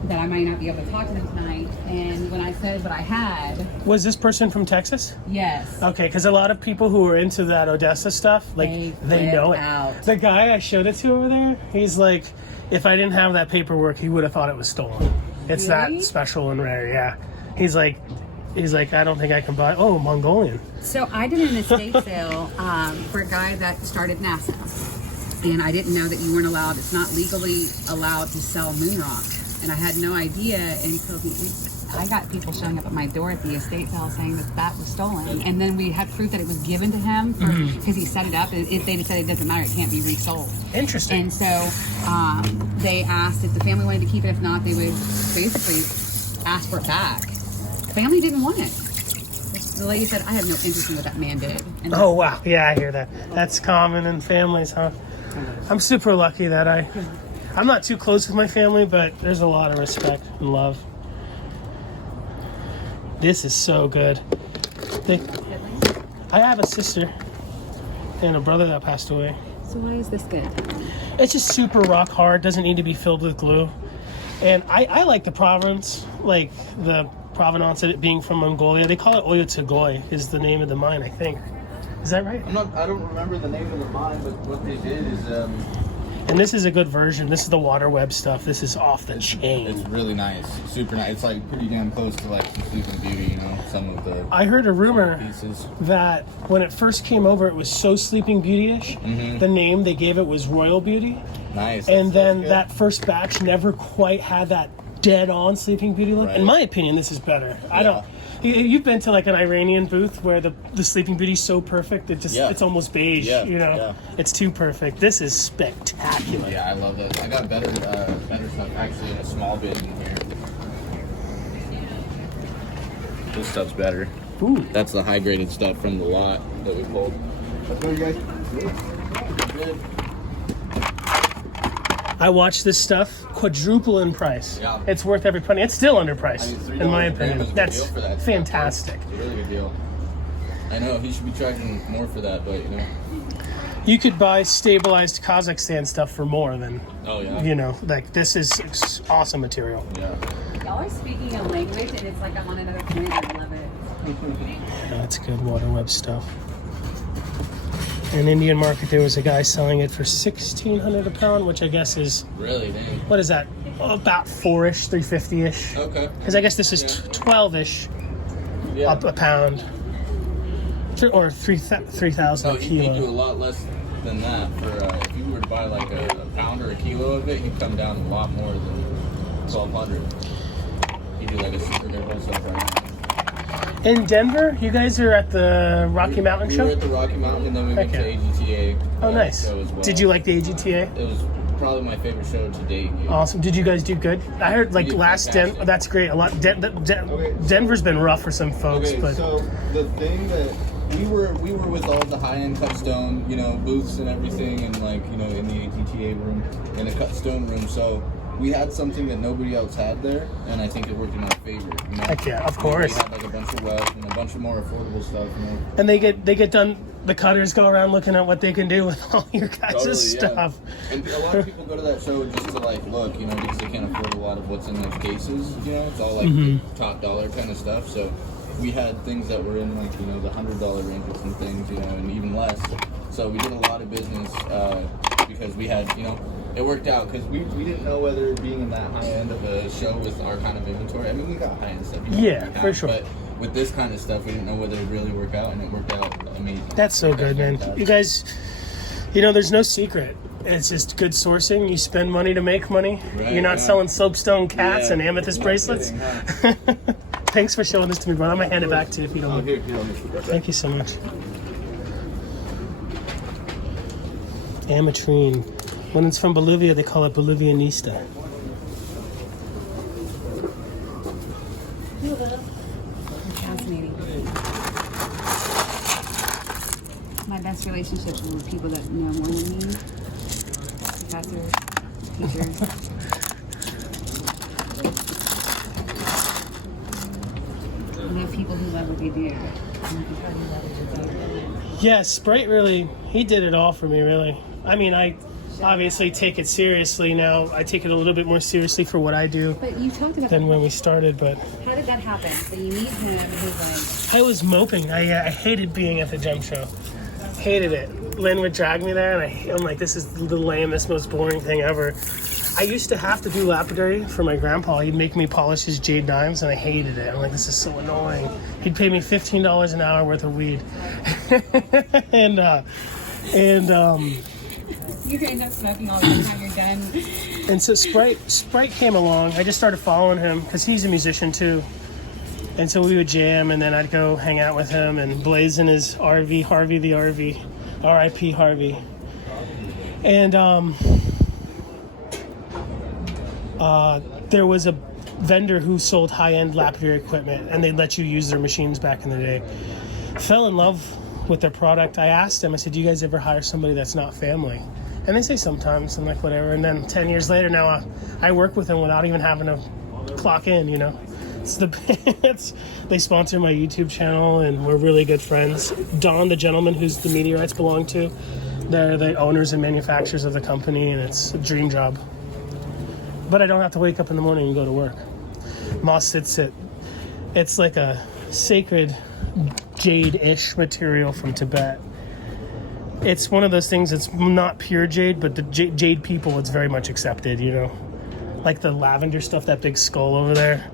that I might not be able to talk to them tonight. And when I said what I had, Was this person from Texas? yes, Okay, because a lot of people who are into that Odessa stuff, they know it. out. The guy I showed it to over there, he's like, if I didn't have that paperwork, he would have thought it was stolen. It's Really? that special and rare, yeah. He's like, I don't think I can buy. Oh, Mongolian. So I did an estate sale for a guy that started NASA. And I didn't know that you weren't allowed, it's not legally allowed to sell moon rock. And I had no idea until I got people showing up at my door at the estate sale saying that was stolen. And then we had proof that it was given to him because he set it up. And if they said it doesn't matter, it can't be resold. Interesting. And so they asked if the family wanted to keep it. If not, they would basically ask for it back. The family didn't want it. The lady said, I have no interest in what that man did. And Oh, wow. Yeah, I hear that. That's common in families, huh? I'm super lucky that I'm not too close with my family, but there's a lot of respect and love. This is so good. I have a sister and a brother that passed away. So why is this good? It's just super rock hard. Doesn't need to be filled with glue. And I like the provenance, like the provenance of it being from Mongolia. They call it Oyo Tagoi is the name of the mine, I think. Is that right? I don't remember the name of the mine, but what they did is And this is a good version. This is the water web stuff. This is off the chain. it's really nice, super nice. It's like pretty damn close to like some Sleeping Beauty, you know, some of the I heard a rumor pieces. that when it first came over, it was so Sleeping Beauty-ish. The name they gave it was Royal Beauty. Nice. And then good. that first batch never quite had that dead-on Sleeping Beauty look. Right. In my opinion, this is better. I Yeah. don't. You've been to like an Iranian booth where the Sleeping Beauty's so perfect it just it's almost beige. Yeah, You know, yeah. it's too perfect. This is spectacular. Yeah, I love those. I got better stuff actually in a small bit in here. This stuff's better. Ooh. That's the high graded stuff from the lot that we pulled. Let's go, you guys. Good. I watched this stuff quadruple in price. Yeah. It's worth every penny. It's still underpriced, I mean, in my $3 a gram opinion. is a good That's deal for that. fantastic. It's a really good deal. I know he should be charging more for that, but you know. You could buy stabilized Kazakhstan stuff for more than, Oh yeah. you know, like this is awesome material. Yeah. Y'all are speaking a language and it's like I'm on another planet. I love it. That's good water web stuff. In Indian market, there was a guy selling it for $1,600 a pound, which I guess is, Really, dang. what is that? About 4-ish, 350-ish. Okay. Because I guess this is 12-ish Yeah. up a pound. Or 3,000 No, a he'd do a kilo. lot less than that. For if you were to buy like a pound or a kilo of it, he'd come down a lot more than 1,200. He'd do like a super good wholesale price. In Denver, you guys are at the Rocky Mountain We show? were at the Rocky Mountain, and then we went to Okay. AGTA. Oh, nice. show as well. Did you like the AGTA? It was probably my favorite show to date. Yeah. Awesome. Did you guys do good? I heard like did last fantastic. That's great. A lot. Denver's been rough for some folks, Okay, but so the thing that we were with all the high-end cut stone, you know, booths and everything, and like, you know, in the ATTA room, in a cut stone room. So we had something that nobody else had there, and I think it worked in our favor. You know? Heck yeah, of We course. had like a bunch of wealth and a bunch of more affordable stuff. You know? and they get done. The cutters go around looking at what they can do with all your guys' Totally, stuff. Yeah. And a lot of people go to that show just to like look, you know, because they can't afford a lot of what's in those cases. You know, it's all like the top dollar kind of stuff. So we had things that were in like, you know, the $100 range with some things, you know, and even less. So we did a lot of business because we had, you know, it worked out because we didn't know whether being in that high end of a show with our kind of inventory. I mean, we got high end stuff. You know, Yeah, we got, for sure. But with this kind of stuff, we didn't know whether it really work out, and it worked out amazing. That's so good, man. fantastic. You guys, you know, there's no secret. It's just good sourcing. You spend money to make money. Right, You're not yeah. selling soapstone cats Yeah, and amethyst not bracelets. kidding, huh? Thanks for showing this to me, bro. I'm gonna hand it back to you if you don't mind. Here, let me put that back. Thank you so much. Ametrine. When it's from Bolivia, they call it Bolivianista. Fascinating. My best relationships are with people that know more than me. Professors, teachers. I know people who love what they do. Yeah, Sprite really, he did it all for me, really. I mean, I obviously take it seriously now. I take it a little bit more seriously for what I do But you talked about than when we started, but how did that happen? So you meet him and he's like, I was moping. I hated being at the gem show. Hated it. Lynn would drag me there, and I'm like, this is the lamest, most boring thing ever. I used to have to do lapidary for my grandpa. He'd make me polish his jade dimes, and I hated it. I'm like, this is so annoying. He'd pay me $15 an hour worth of weed. and You're gonna end up smoking all the time you're done. And so Sprite came along. I just started following him because he's a musician too. And so we would jam, and then I'd go hang out with him and blaze in his RV, Harvey the RV, R.I.P. Harvey. And there was a vendor who sold high-end lapidary equipment, and they'd let you use their machines back in the day. Fell in love with their product. I asked them, I said, do you guys ever hire somebody that's not family? And they say sometimes. I'm like, whatever. And then 10 years later now, I work with them without even having to clock in, you know. They sponsor my YouTube channel, and we're really good friends. Don, the gentleman who's the meteorites belong to, they're the owners and manufacturers of the company, and it's a dream job. But I don't have to wake up in the morning and go to work. Moss sits it. It's like a sacred jade-ish material from Tibet. It's one of those things that's not pure jade, but the jade people, it's very much accepted, you know. Like the lavender stuff, that big skull over there.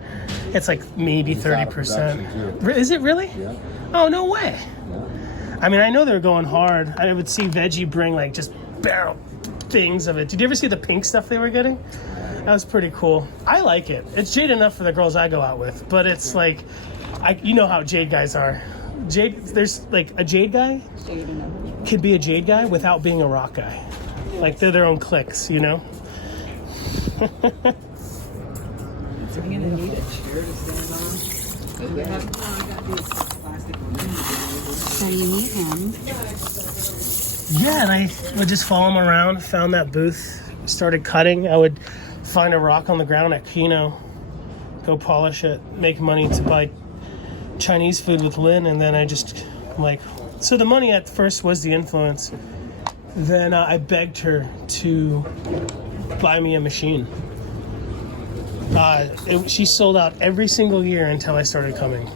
It's like maybe 30%. Is it really? Yeah. Oh, no way. Yeah. I mean, I know they're going hard. I would see Veggie bring like just barrel things of it. Did you ever see the pink stuff they were getting? That was pretty cool. I like it. It's jade enough for the girls I go out with, but it's like, you know how jade guys are. There's like a jade guy could be a jade guy without being a rock guy. Like they're their own cliques, you know? So you're gonna need a chair to stand on. So you meet him. Yeah, and I would just follow him around, found that booth, started cutting. I would find a rock on the ground at Kino, go polish it, make money to buy Chinese food with Lynn, and then I just so the money at first was the influence. Then I begged her to buy me a machine. She sold out every single year until I started coming.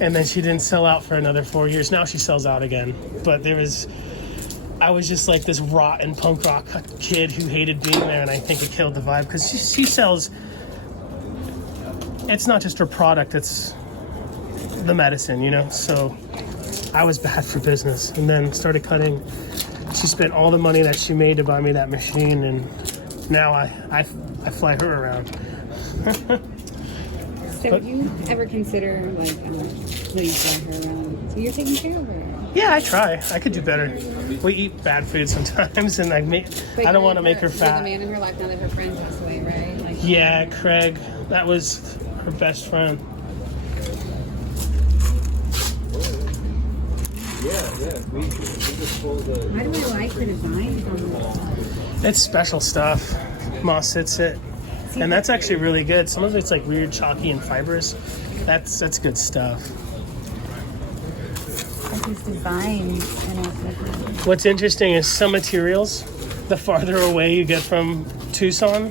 And then she didn't sell out for another 4 years. Now she sells out again. But I was just like this rotten punk rock kid who hated being there, and I think it killed the vibe. Because she sells, it's not just her product, it's the medicine, you know? So I was bad for business. And then started cutting. She spent all the money that she made to buy me that machine, and now I fly her around. So would you ever consider letting fly her around? So you're taking care of her? Yeah, I try. I could do better. We eat bad food sometimes, and I don't want to make her fat. You're the man in her life now that her friend passed away, right? Yeah, Craig. That was her best friend. Why do I like the designs on the wall? It's special stuff. Moss sits it. And that's actually really good. Some of it's like weird, chalky, and fibrous. That's good stuff. Like these designs. What's interesting is some materials, the farther away you get from Tucson,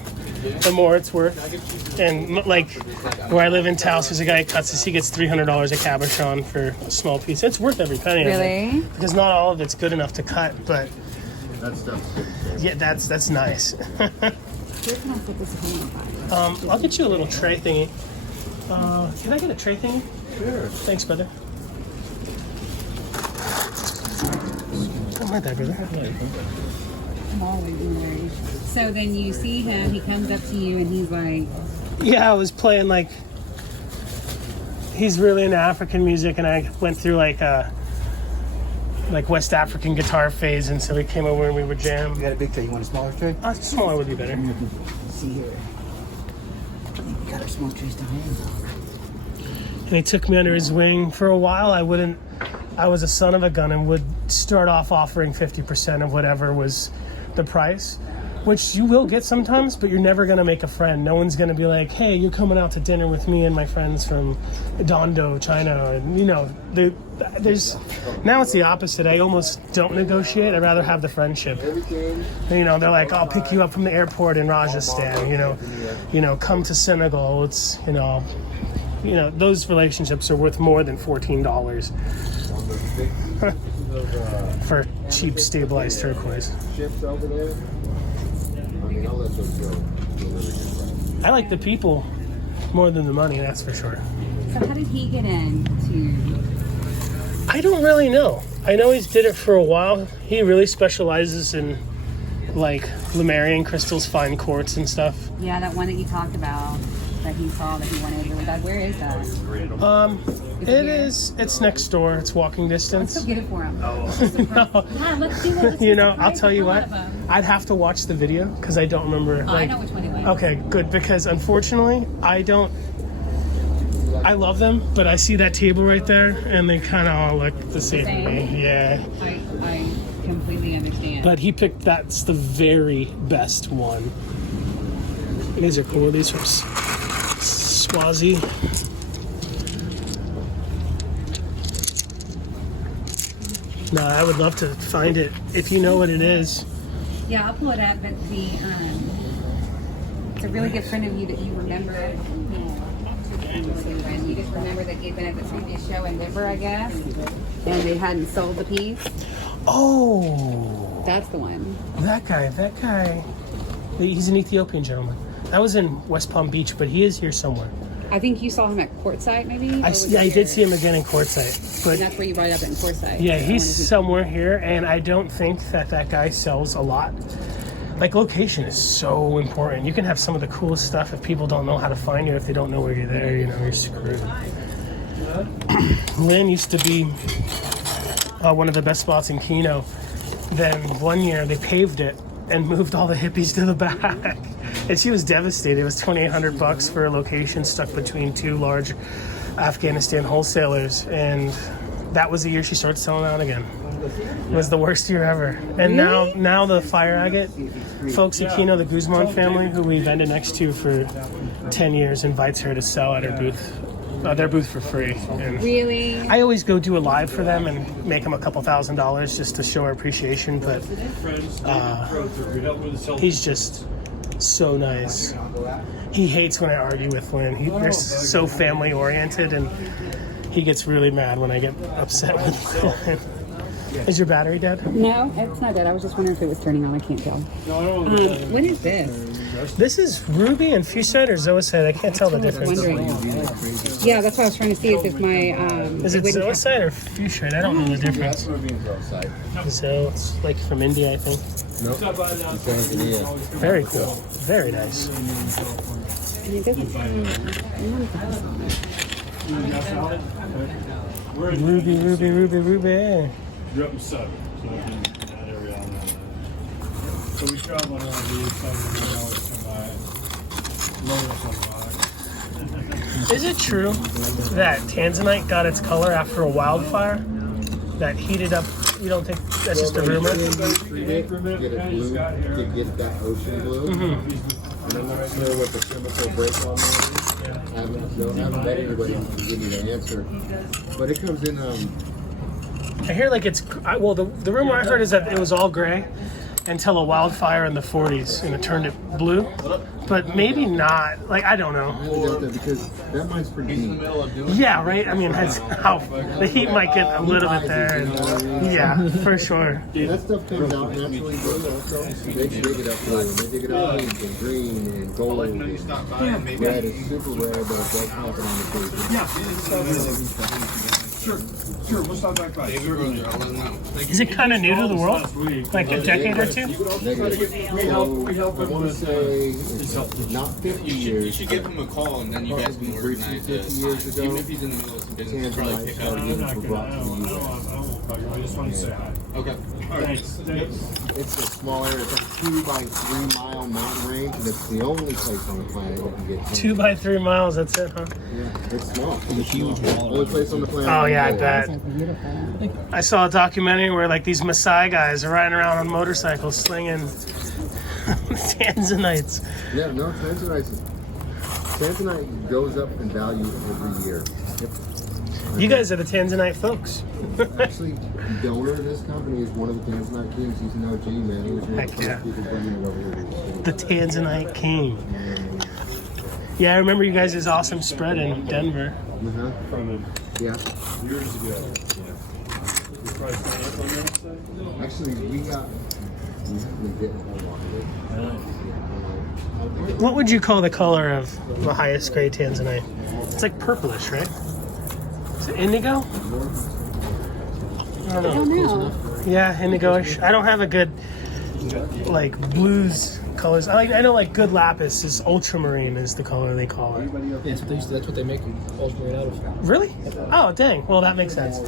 the more it's worth. And like where I live in Taos, there's a guy who cuts this. He gets $300 a cabochon for a small piece. It's worth every penny. Really? Because not all of it's good enough to cut, but yeah, that's nice. Where can I put this on? I'll get you a little tray thingy. Can I get a tray thingy? Sure. Thanks, brother. Oh, my bad, brother. I'm always worried. So then you see him, he comes up to you, and he's like... Yeah, I was playing he's really into African music, and I went through like West African guitar phase, and so he came over and we would jam. You got a big tray. You want a smaller tray? Smaller would be better. See here. You got our small trays down here. And he took me under his wing. For a while, I was a son of a gun and would start off offering 50% of whatever was the price, which you will get sometimes, but you're never going to make a friend. No one's going to be like, hey, you're coming out to dinner with me and my friends from Dondo, China. And, you know, now it's the opposite. I almost don't negotiate. I'd rather have the friendship. You know, they're like, I'll pick you up from the airport in Rajasthan, you know, come to Senegal. It's, you know, those relationships are worth more than $14 for cheap stabilized turquoise. I like the people more than the money, that's for sure. So how did he get into... I don't really know. I know he's did it for a while. He really specializes in like Lemurian crystals, fine quartz and stuff. Yeah, that one that you talked about that he saw that he wanted really bad. Where is that? It's next door. It's walking Let's distance. go get it for him. No. Yeah, let's see what You know, I'll tell you what. I'd have to watch the video because I don't remember. Oh, I know which one it is. Okay, good, because unfortunately I love them, but I see that table right there and they kind of all look the same to me. Yeah. I completely understand. But he picked, that's the very best one. These are cool. These from Swazi. No, I would love to find it if you know what it is. Yeah, I'll pull it up, but it's a really good friend of you that you remember. You just remember that you'd been at the previous show in Denver, I guess, and they hadn't sold the piece. Oh, That's the one. that guy. He's an Ethiopian gentleman. That was in West Palm Beach, but he is here somewhere. I think you saw him at Quartzsite, maybe? I did see him again in Quartzsite, but And that's where you brought it up in Quartzsite. yeah, he's somewhere here, and I don't think that guy sells a lot. Like, location is so important. You can have some of the coolest stuff if people don't know how to find you. If they don't know where you're there, you know, you're screwed. Lynn used to be one of the best spots in Keno. Then one year they paved it and moved all the hippies to the back. And she was devastated. It was $2,800 for a location stuck between two large Afghanistan wholesalers. And that was the year she started selling out again. It was the worst year ever. And now the fire agate folks at Keno, the Guzman family, who we vended next to for 10 years, invites her to sell at her booth. Their booth for free. And Really? I always go do a live for them and make them a couple $1,000s just to show our appreciation, but he's just so nice. He hates when I argue with Lynn. They're so family oriented, and he gets really mad when I get upset with Lynn. Is your battery dead? No, it's not dead. I was just wondering if it was turning on. I can't tell. What is this? This is ruby and fuchsite or zoisite. I can't tell the difference. Yeah, that's what I was trying to see if my... Is it zoisite or fuchsite? I don't know the difference. So it's like from India, I think. Nope. Tanzania. Very cool. Very nice. It doesn't Ruby, ruby, ruby, ruby. You're up in Sutter, so in that area on that. So we travel around these, so we always come by, load us on rock. Is it true that Tanzanite got its color after a wildfire that heated up? You don't think that's just a rumor? Get it blue, to get that ocean blue. And I'm not sure what the chemical breakdown is. I haven't met anybody who can give me the answer. But it comes in, I hear like it's, well, the rumor I heard is that it was all gray until a wildfire in the 40s and it turned it blue. But maybe not. Like, I don't know. I doubt that because that mine's pretty deep. Yeah, right? I mean, that's how the heat might get a little bit there. And, yeah, for sure. That stuff comes out naturally blue also. They dig it up blue. They dig it up pink and green and gold. And red is super rare, but it does happen on the paper. Sure, we'll stop back by. Is it kind of new to the world? Like a decade or two? Negative. We help I want to say it's not 50 years. You should give him a call and then you guys can organize 50 years ago, even if he's in the middle of some business, probably Tanzanite pick up. started were brought to the U.S. I just want to say hi. Okay. Thanks. It's a small area. It's like a 2 by 3 mile mountain range, and it's the only place on the planet you can get 2 by 3 miles, that's it, huh? Yeah, it's small. It's a huge wall. Only place on the planet. Oh, yeah, I bet. I saw a documentary where like these Maasai guys are riding around on motorcycles slinging Tanzanites. Yeah, no, Tanzanite goes up in value every year. Yep. You guys are the Tanzanite folks. Actually, the owner of this company is one of the Tanzanite kings. He's an OG, man. He was one of the Heck yeah. first people bringing it over here. The Tanzanite king. Yeah, I remember you guys' awesome spread in Denver. Yeah. Years ago. Actually, we haven't getting a whole lot of it. What would you call the color of the highest grade Tanzanite? It's like purplish, right? Is it indigo? I don't know. I don't know. Yeah, indigo-ish. I don't have a good like blues colors. I know like good lapis is ultramarine is the color they call it. Yeah, that's what they make ultramarine out of. Really? Oh, dang. Well, that makes sense.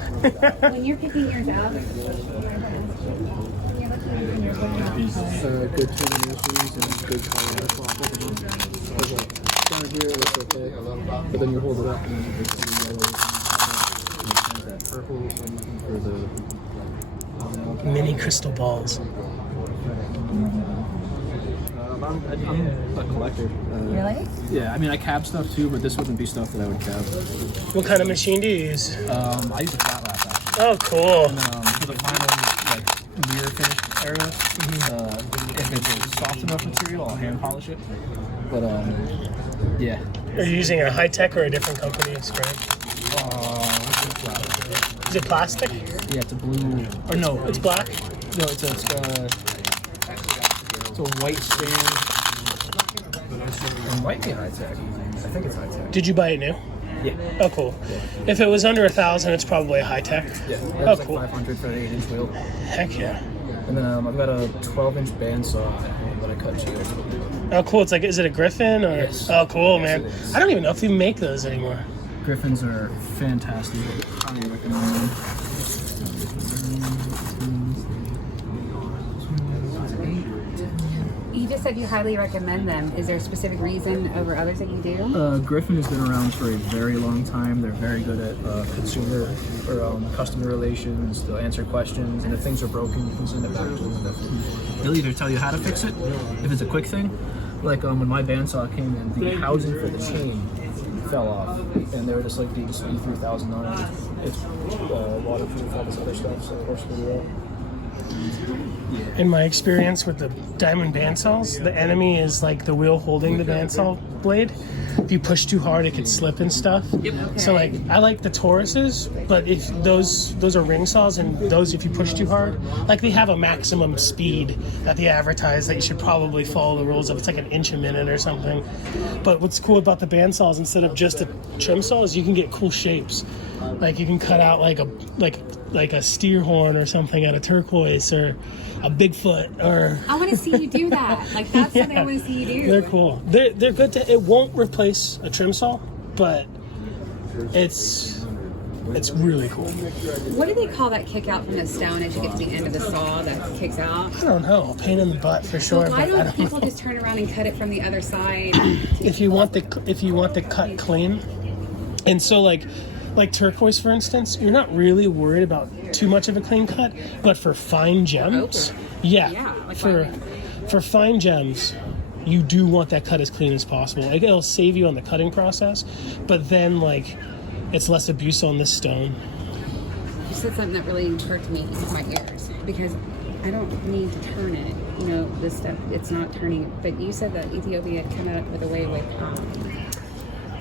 When you're picking yours out, Good terminations and good color. Down here it looks okay, but then you hold it up and you can see yellow, that purple, so I'm looking for the Mini crystal balls. I'm a collector. really? Yeah, I mean I cab stuff too, but this wouldn't be stuff that I would cab. What kind of machine do you use? I use a flat lap actually. Oh, cool. And then for the final like mirror finish area, if it's a soft enough material, I'll hand polish it. But yeah. Are you using a high tech or a different company spray? Is it plastic? Yeah, it's a blue. Or no, It's black? No, it's a white strand. It might be high tech. I think it's high tech. Did you buy it new? Yeah. Oh, cool. If it was under 1,000, it's probably a high tech. Yeah. Oh, That's cool. like 500 for the 8-inch wheel. Heck yeah. And then I've got a 12-inch bandsaw that I cut gears with. Oh, cool. It's like, is it a Griffin or? Yes. Oh, cool, Yes, man. it is. I don't even know if you make those anymore. Griffins are fantastic. Highly recommend them. You just said you highly recommend them. Is there a specific reason over others that you do? Griffin has been around for a very long time. They're very good at consumer or customer relations. They'll answer questions, and if things are broken, you can send it back to them. They'll either tell you how to fix it, if it's a quick thing. Like when my bandsaw came in, the housing for the chain fell off, and they were just like, "Do you spend $3,000? It's waterproof, all this other stuff, so it works really well." In my experience with the diamond bandsaws, the enemy is like the wheel holding the bandsaw blade. If you push too hard, it could slip and stuff. So like, I like the Tauruses, but if those are ring saws, and those if you push too hard, like they have a maximum speed that they advertise that you should probably follow the rules of. It's like an inch a minute or something. But what's cool about the bandsaws, instead of just a trim saw, is you can get cool shapes. Like you can cut out like a steer horn or something out of turquoise, or a Bigfoot, or I want to see you do that. Like that's something I want to see you do. they're cool. They're good to. It won't replace a trim saw, but it's really cool. What do they call that kick out from the stone as you get to the end of the saw that kicks out? I don't know. Pain in the butt for sure. So why but I don't don't people know. just turn around and cut it from the other side? If you want the cut clean, and so like turquoise, for instance, you're not really worried about too much of a clean cut, but for fine gems, for fine gems, you do want that cut as clean as possible. Like, it'll save you on the cutting process, but then like it's less abuse on this stone. You said something that really hurt me in my ears because I don't need to turn it. You know, this stuff, it's not turning. But you said that Ethiopia had come out with a way with,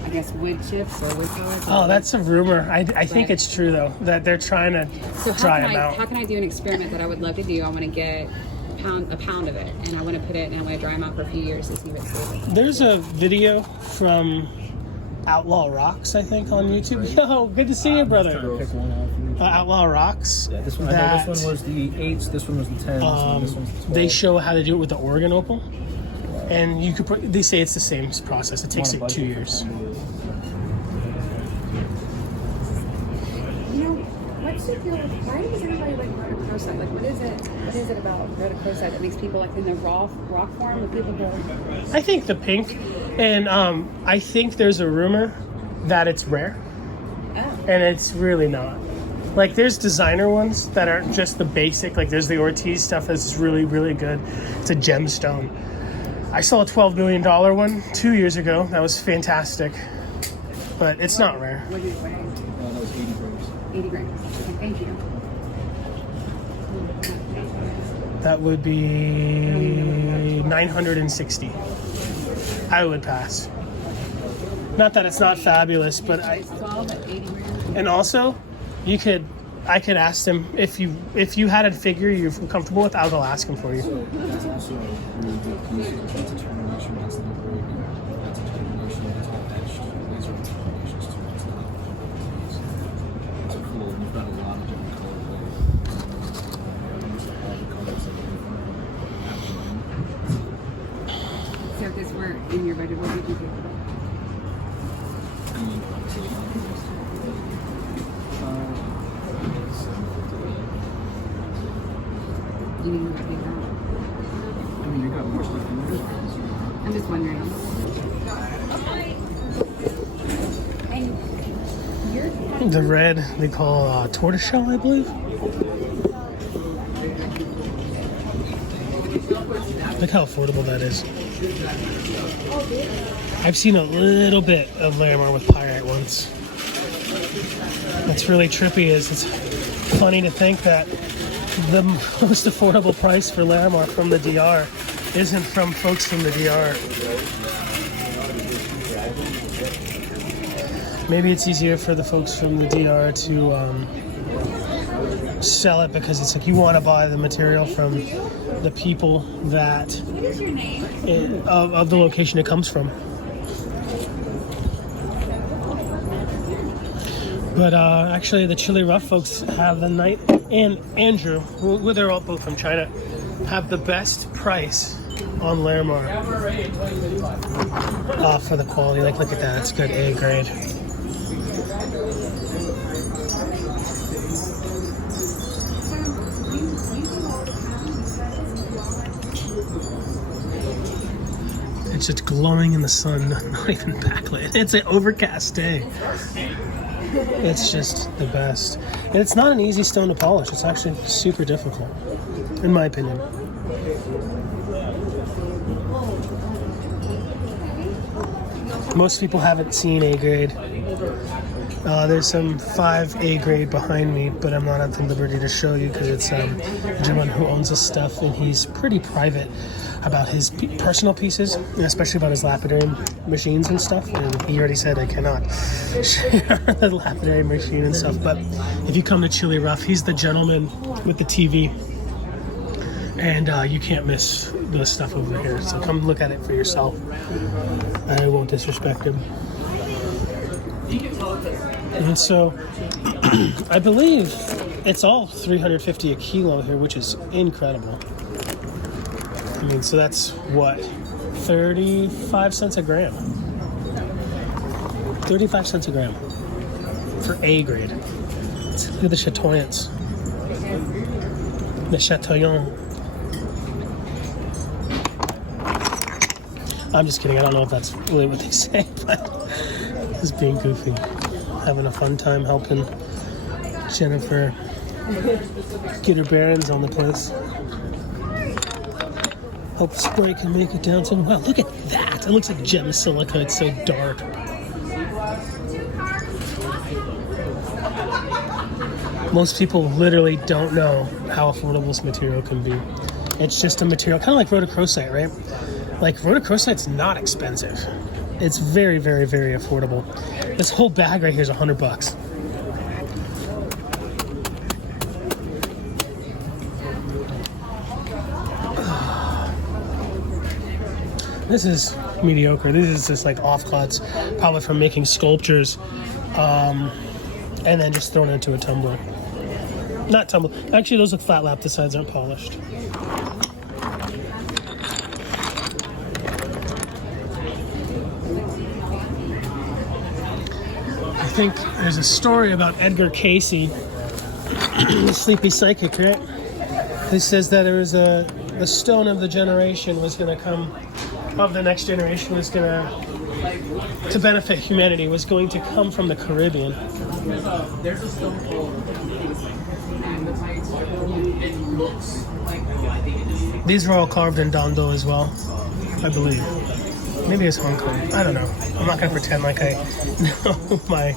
I guess, wood chips or wood pellets. Oh, that's a rumor. I think it's true though, that they're trying to dry them out. How can I do an experiment that I would love to do? I want to get a pound of it, and I want to put it, and I want to dry them out for a few years to see what's good. There's a video from Outlaw Rocks, I think, on YouTube. Yo, good to see you, brother. Pick one out for you. Outlaw Rocks. Yeah, this one. I know this one was the 8s. This one was the 10s. This one's the 12s. They show how to do it with the Oregon opal, and you could. They say it's the same process. It takes like 2 years. You know, what's your deal with, why does everybody like rhodochrosite? Like, what is it about rhodochrosite that makes people like in the raw rock form? The people go. I think the pink, and I think there's a rumor that it's rare, and it's really not. Like, there's designer ones that aren't just the basic. Like, there's the Ortiz stuff that's really, really good. It's a gemstone. I saw a $12 million one 2 years ago. That was fantastic, but it's not rare. What did it weigh? That was 80 grams. 80 grams. Okay, thank you. That would be 960. I would pass. Not that it's not fabulous, but It's all at 80 grams. and also, I could ask them if you had a figure you're comfortable with. I'll go ask him for you. That's also a really good piece. That's a termination. That's not broken. That's a termination. It's not etched. These are terminations too. It's not. It's a cool. You've got a lot of different color plates. All the colors that you can You need to take that. I mean, you got more stuff in there. I'm just wondering. The red they call tortoiseshell, I believe. Look how affordable that is. I've seen a little bit of Larimar with pyrite once. What's really trippy is it's funny to think that the most affordable price for Larimar from the DR isn't from folks from the DR. Maybe it's easier for the folks from the DR to sell it because it's like you want to buy the material from the people that of the location it comes from. But actually, the Chile Rough folks have the night, and Andrew, who they're all both from China, have the best price on Larimar for the quality. Like, look at that, it's good A grade. It's just glowing in the sun, not even backlit. It's an overcast day. It's just the best. And it's not an easy stone to polish. It's actually super difficult, in my opinion. Most people haven't seen A grade. There's some 5A grade behind me, but I'm not at the liberty to show you because it's a gentleman who owns this stuff, and he's pretty private about his personal pieces, especially about his lapidary machines and stuff. And he already said I cannot share the lapidary machine and stuff. But if you come to Chile Rough, he's the gentleman with the TV, and you can't miss the stuff over here. So come look at it for yourself. I won't disrespect him. And so I believe it's all $350 a kilo here, which is incredible. I mean, so that's what, 35 cents a gram. 35 cents a gram for A grade. Look at the chatoyance. The chatoyant. I'm just kidding. I don't know if that's really what they say, but just being goofy. Having a fun time helping Jennifer get her bearings on the place. Hope the spray can make it down to... Wow, look at that! It looks like gem silica. It's so dark. Most people literally don't know how affordable this material can be. It's just a material, kind of like rhodochrosite, right? Like, rhodochrosite's not expensive. It's very, very, very affordable. This whole bag right here is $100. This is mediocre. This is just like offcuts, probably from making sculptures, and then just thrown into a tumbler. Not tumbler. Actually, those look flat lap. The sides aren't polished. I think there's a story about Edgar Casey, the sleepy psychic, right? He says that there was the stone of the generation was going to come, of the next generation was going to benefit humanity, was going to come from the Caribbean. There's a stone called it looks like These were all carved in Dando as well, I believe. Maybe it's Hong Kong. I don't know. I'm not going to pretend like I know my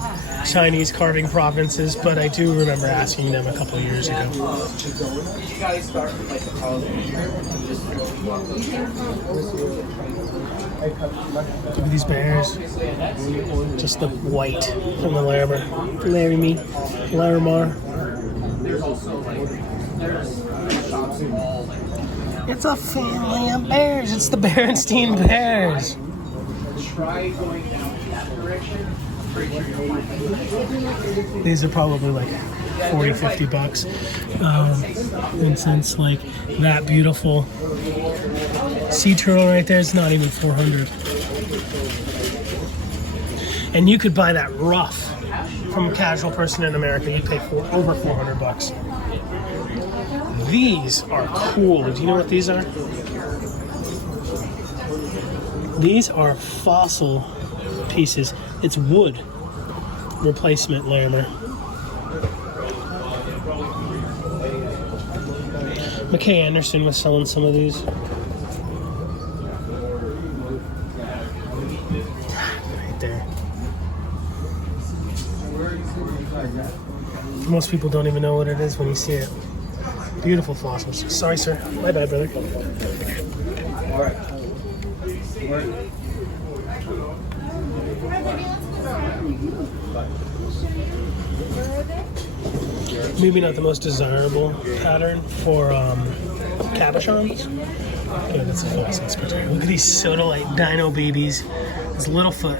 Chinese carving provinces, but I do remember asking them a couple of years ago. You gotta start with like the college. Look at these bears. Just the white from the Larimar. It's a family of bears. It's the Berenstein Bears. Try going down that direction. These are probably like $40-50. And since like that beautiful sea turtle right there, it's not even $400. And you could buy that rough from a casual person in America. You'd pay for over $400. These are cool. Do you know what these are? These are fossil pieces. It's wood replacement Larimar. McKay Anderson was selling some of these. Right there. Most people don't even know what it is when you see it. Beautiful fossils. Sorry, sir. My bad, brother. Maybe not the most desirable pattern for cabochons. Yeah, that's a license. Look at these Sodalite dino babies. It's Littlefoot.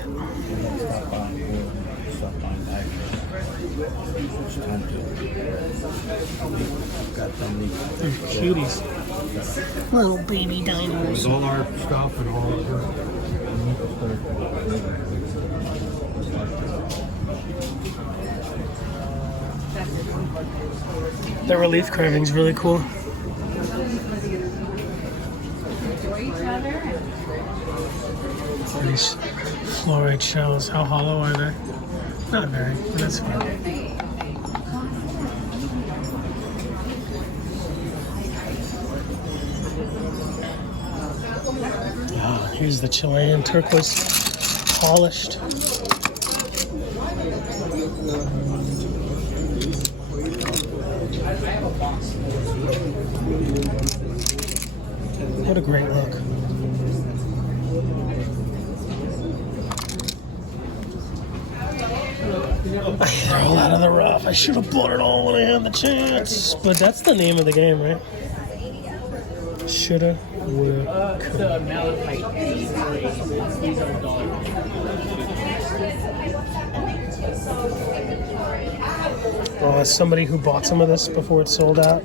They're cuties. Little baby dinos. With all our stuff and all of The relief carving's really cool. These fluorite shells, how hollow are they? Not very, but that's fine. Oh, here's the Chilean turquoise polished. What a great look. I throw out of the rough. I should have bought it all when I had the chance. But that's the name of the game, right? Shoulda, woulda, coulda. Well, as somebody who bought some of this before it sold out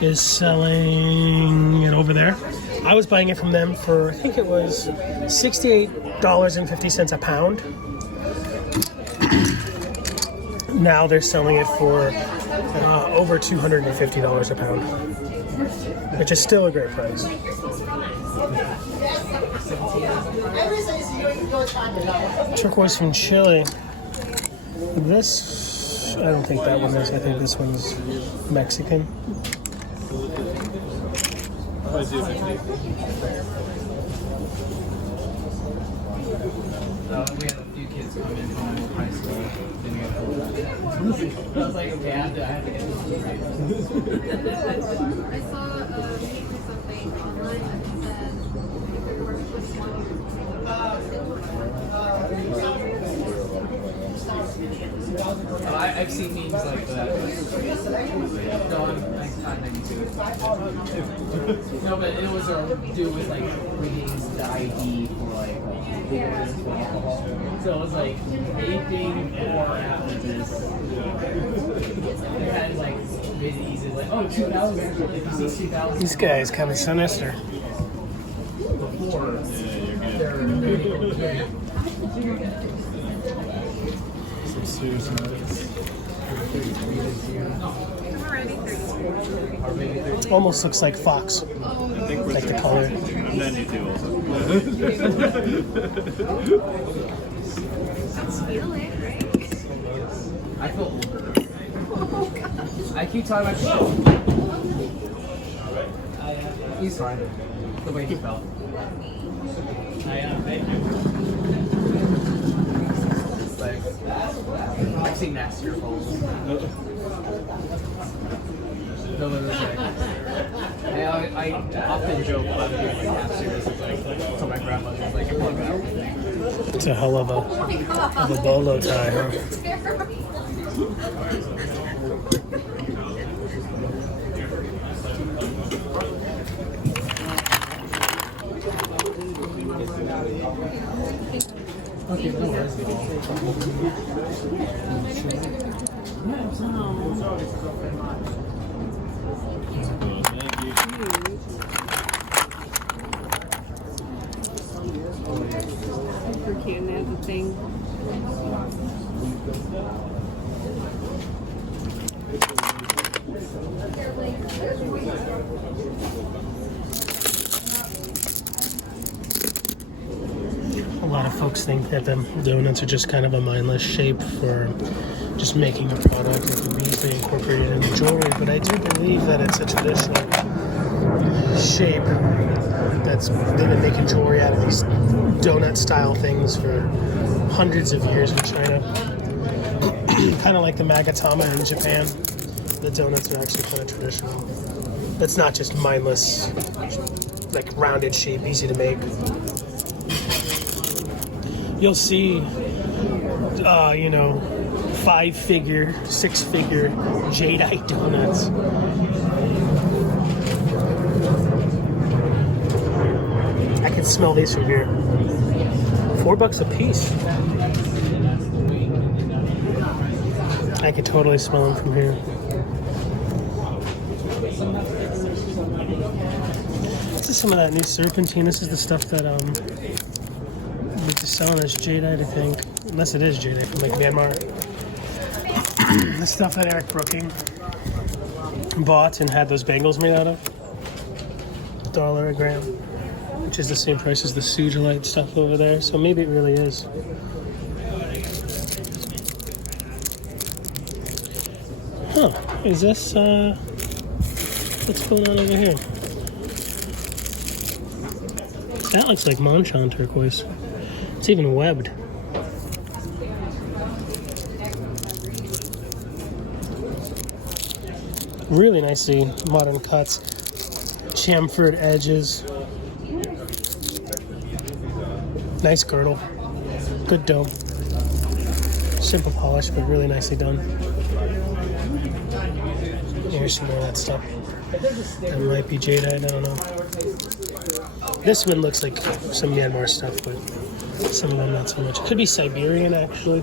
is selling it over there. I was buying it from them for, I think it was $68.50 a pound. Now they're selling it for over $250 a pound, which is still a great price. Turquoise from Chile. This, I don't think that one is. I think this one's Mexican. We had a few kids come in from high school. Didn't get pulled out. I was like, okay, I have to get this. I saw something online that said if it works with I've seen memes like that. No, I'm 92. No, but it was to do with like bringing the ID for like alcohol. So it was like anything before or after this. They had like videos like, oh, 2000. If you see 2000. This guy is kind of sinister. Before they're some serious notice. Almost looks like fox. Like the color. I'm 92 also. I feel older. I keep talking about shit. He's fine. The way he felt. It's like, I've seen nastier falls. No, I often joke about it being like half serious. It's like, so my grandmother was like, you're pulling it out. It's a hell of a bolo tie, huh? Okay, no worries. cute, and there's a thing. A lot of folks think that the donuts are just kind of a mindless shape for just making a product that can be easily incorporated into jewelry, but I do believe that it's a traditional shape that's they've been making jewelry out of these donut style things for hundreds of years in China. Kind of like the magatama in Japan. The donuts are actually kind of traditional. It's not just mindless, like rounded shape, easy to make. You'll see, 5-figure, 6-figure jadeite donuts. I can smell these from here. $4 a piece. I could totally smell them from here. This is some of that new serpentine. This is the stuff that they're just selling as jadeite, I think. Unless it is jadeite from like Myanmar. The stuff that Eric Brooking bought and had those bangles made out of. $1 a gram. Which is the same price as the sugilite stuff over there. So maybe it really is. Huh. Is this, what's going on over here? That looks like Monchan turquoise. It's even webbed. Really nicely modern cuts. Chamfered edges. Nice girdle. Good dome. Simple polish, but really nicely done. Here's some more of that stuff. That might be jadeite, I don't know. This one looks like some Myanmar stuff, but some of them not so much. Could be Siberian, actually.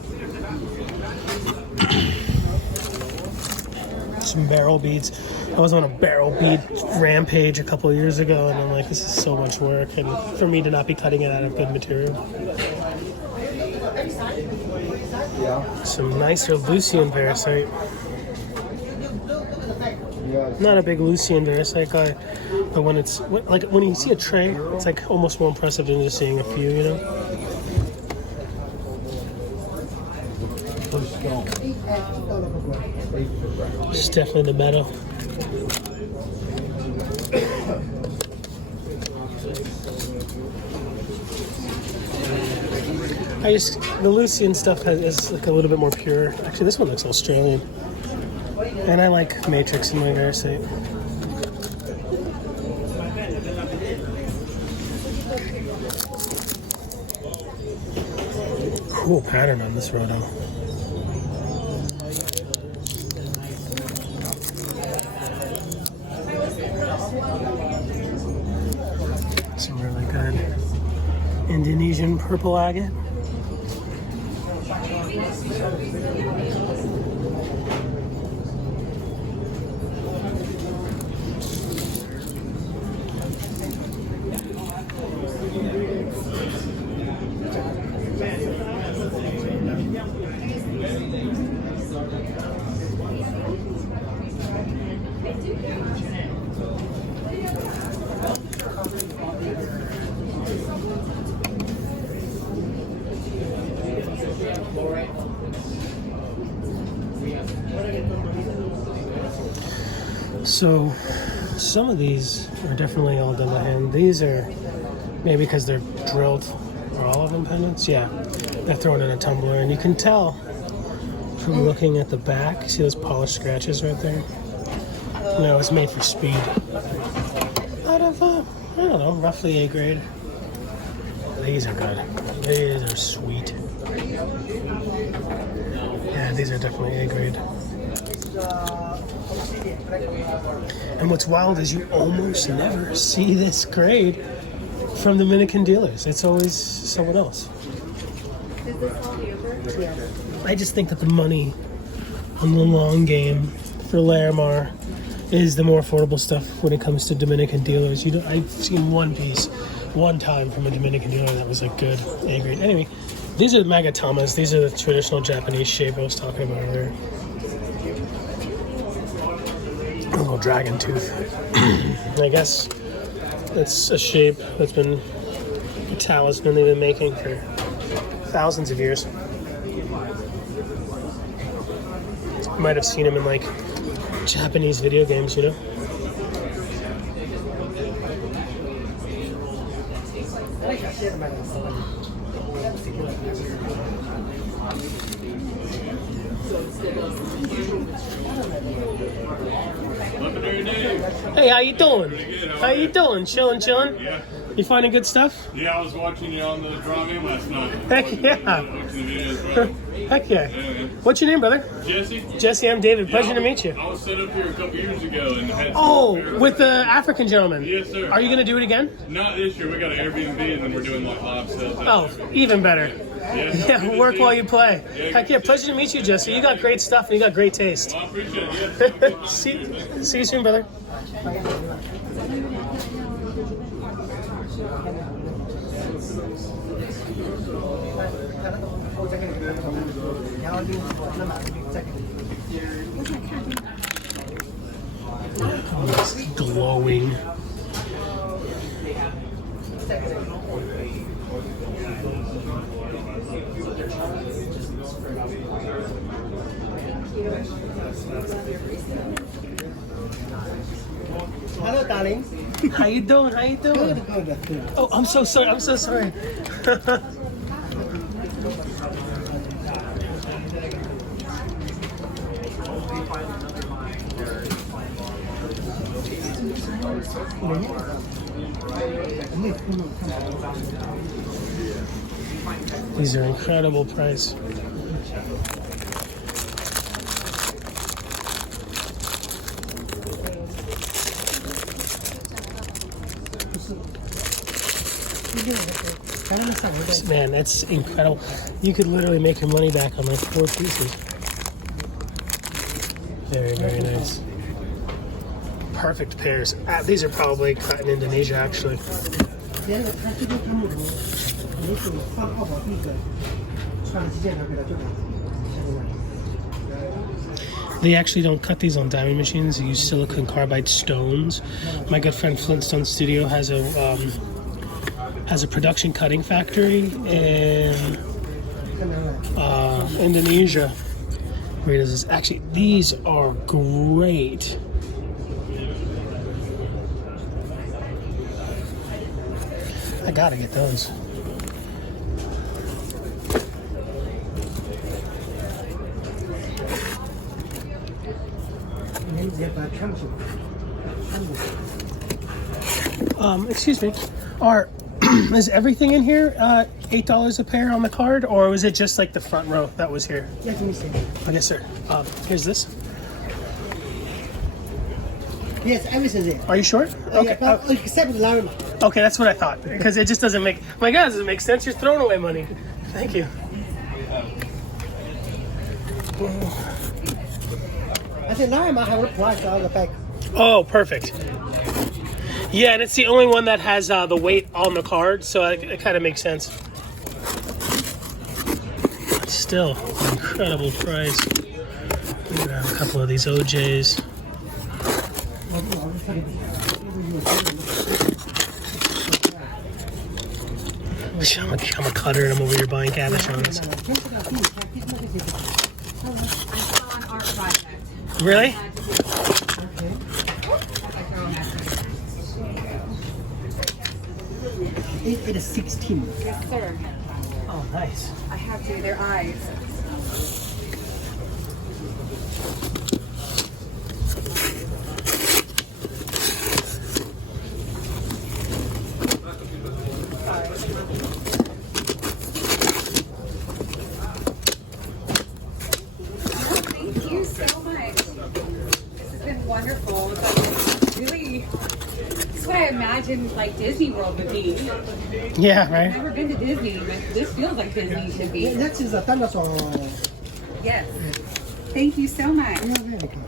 Some barrel beads. I was on a barrel bead rampage a couple of years ago, and I'm like, this is so much work, and for me to not be cutting it out of good material. Some nicer Lucian Veracite. Not a big Lucian Veracite guy, but when it's like when you see a tray, it's like almost more impressive than just seeing a few, you know. It's definitely the meadow. The Lucian stuff is like a little bit more pure. Actually, this one looks Australian. And I like matrix in my Veracite. Cool pattern on this roto. Some really good Indonesian purple agate. So some of these are definitely all done by hand. These are maybe because they're drilled. Are all of them pendants? Yeah. They're thrown in a tumbler, and you can tell from looking at the back. See those polished scratches right there? No, it's made for speed. Out of, I don't know, roughly A grade. These are good. These are sweet. Yeah, these are definitely A grade. And what's wild is you almost never see this grade from Dominican dealers. It's always someone else. I just think that the money on the long game for Larimar is the more affordable stuff when it comes to Dominican dealers. I've seen one piece, one time from a Dominican dealer that was like good A grade. Anyway, These are the magatamas. These are the traditional Japanese shape I was talking about earlier. A little dragon tooth. I guess it's a shape that's been a talisman they've been making for thousands of years. You might have seen them in like Japanese video games, you know? Hey, how you doing? How you doing? Chilling? Yeah. You finding good stuff? Yeah, I was watching you on the drawing last night. Heck yeah. Watching the video as well. Heck yeah. Yeah. What's your name, brother? Jesse? Jesse, I'm David. Pleasure Yeah, to meet you. I was set up here a couple years ago and had Oh, with the African gentleman. Yes, sir. Are you going to do it again? Not this year. We got an Airbnb and then we're doing like live sales. Oh, even better. Yeah, Yeah, work while you play. Yeah. Heck yeah, pleasure to meet you, Jesse. You got great stuff and you got great taste. Well, I appreciate it. Yeah. See you soon, brother. Oh, it's glowing. Hello, darling. How you doing? How you doing? Good. Oh, I'm so sorry. I'm so sorry. These are incredible price. Man, that's incredible. You could literally make your money back on like 4 pieces. Very, very nice. Perfect pairs. These are probably cut in Indonesia, actually. They actually don't cut these on diamond machines. They use silicon carbide stones. My good friend Flintstone Studio has a production cutting factory in Indonesia. Where does this? Actually, these are great. I gotta get those. Excuse me. Is everything in here $8 a pair on the card, or was it just like the front row that was here? Yes, let me see. Okay, sir. Here's this. Yes, everything there. Are you sure? Okay. Yeah, but except the Larimar. Okay, that's what I thought, because it just doesn't make. My God, doesn't make sense. You're throwing away money. Thank you. I said Larimar have a price on the back. Oh, perfect. Yeah, and it's the only one that has the weight on the card, so it kind of makes sense. But still, incredible price. We grab a couple of these OJs. I'm a cutter and I'm over here buying cabochons. Really? It is 16. Yes, sir. Oh, nice. I have to. Their eyes. Thank you so much. This has been wonderful. Really, it's what I imagined like Disney World would be. Yeah, I've right? never been to Disney, but this feels like Disney should be. That is a dinosaur. Yes. Thank you so much. You're very welcome.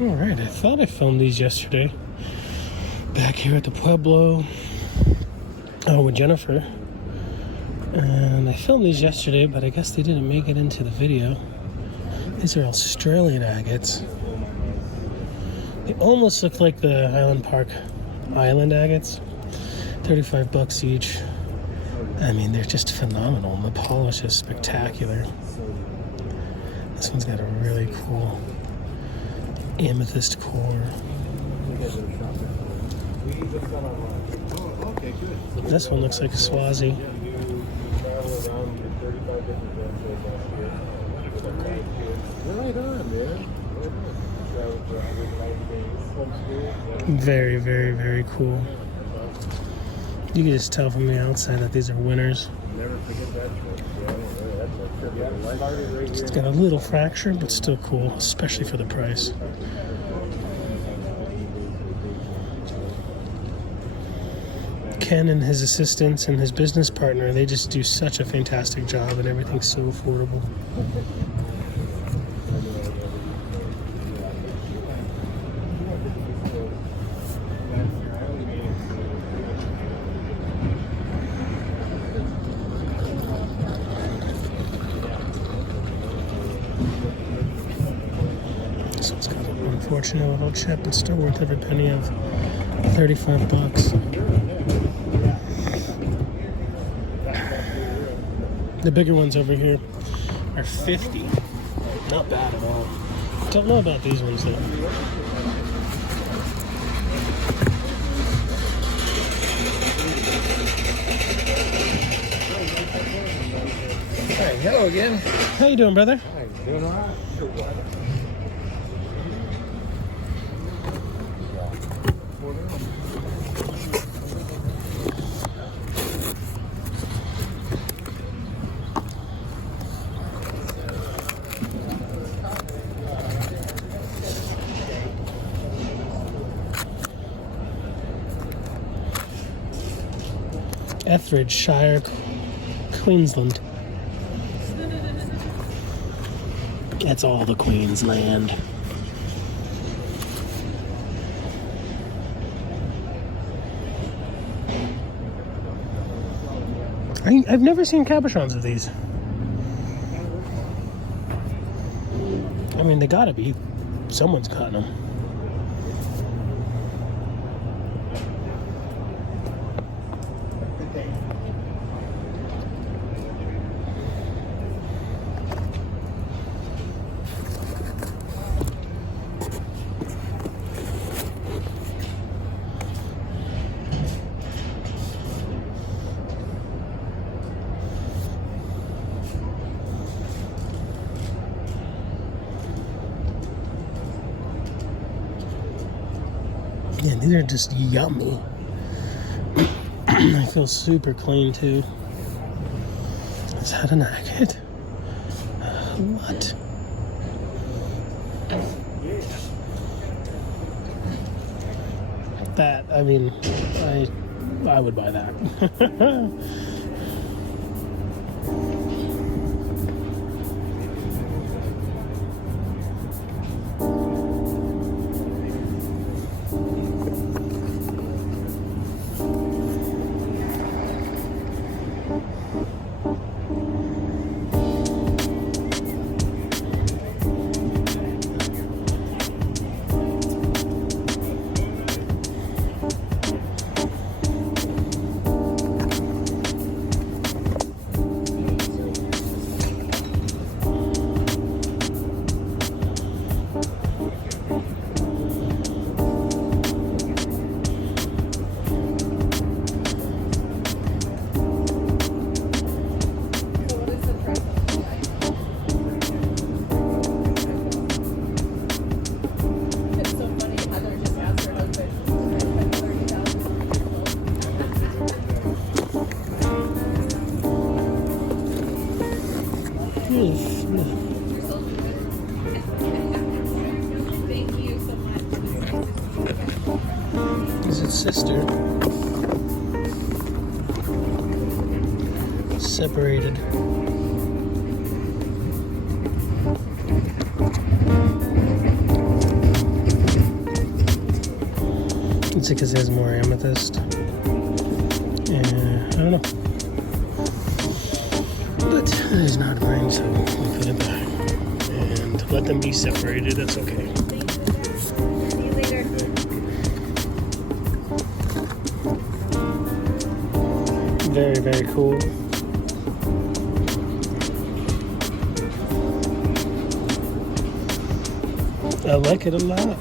Alright, I thought I filmed these yesterday. Back here at the Pueblo. With Jennifer. And I filmed these yesterday, but I guess they didn't make it into the video. These are Australian agates. They almost look like the Highland Park Island agates. $35 each. I mean, they're just phenomenal. The polish is spectacular. This one's got a really cool amethyst core. This one looks like a Swazi. Very, very, very cool. You can just tell from the outside that these are winners. It's got a little fracture, but still cool, especially for the price. Ken and his assistants and his business partner, they just do such a fantastic job, and everything's so affordable. This one's got an unfortunate little chip, but still worth every penny of $35. The bigger ones over here are $50. Not bad at all. Don't know about these ones though. Hey, hello again. How you doing, brother? Doing all right. Etheridgeshire, Queensland. That's all the Queensland. I've never seen cabochons of these. I mean, they gotta be. Someone's caught them. Man, these are just yummy. I feel super clean too. Is that an agate? What? That, I mean, I would buy that. Is it sister? Separated. It's because it has more amethyst. And I don't know. But there's not mine, so we put it back. And let them be separated, that's okay. See you later. Very, very cool. I like it a lot.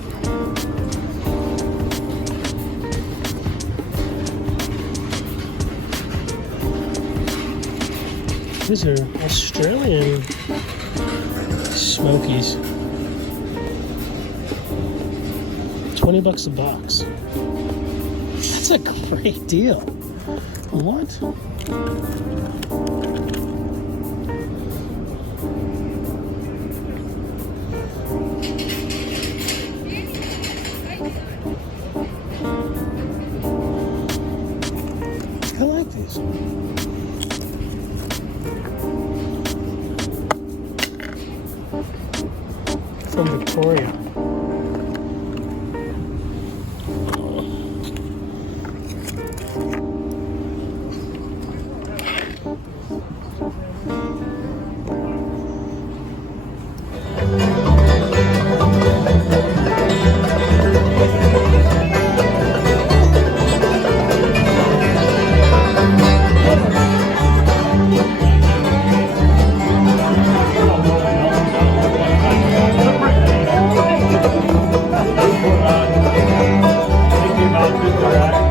These are Australian Smokies. $20 a box. That's a great deal. What? I like these. From Victoria. Thinking about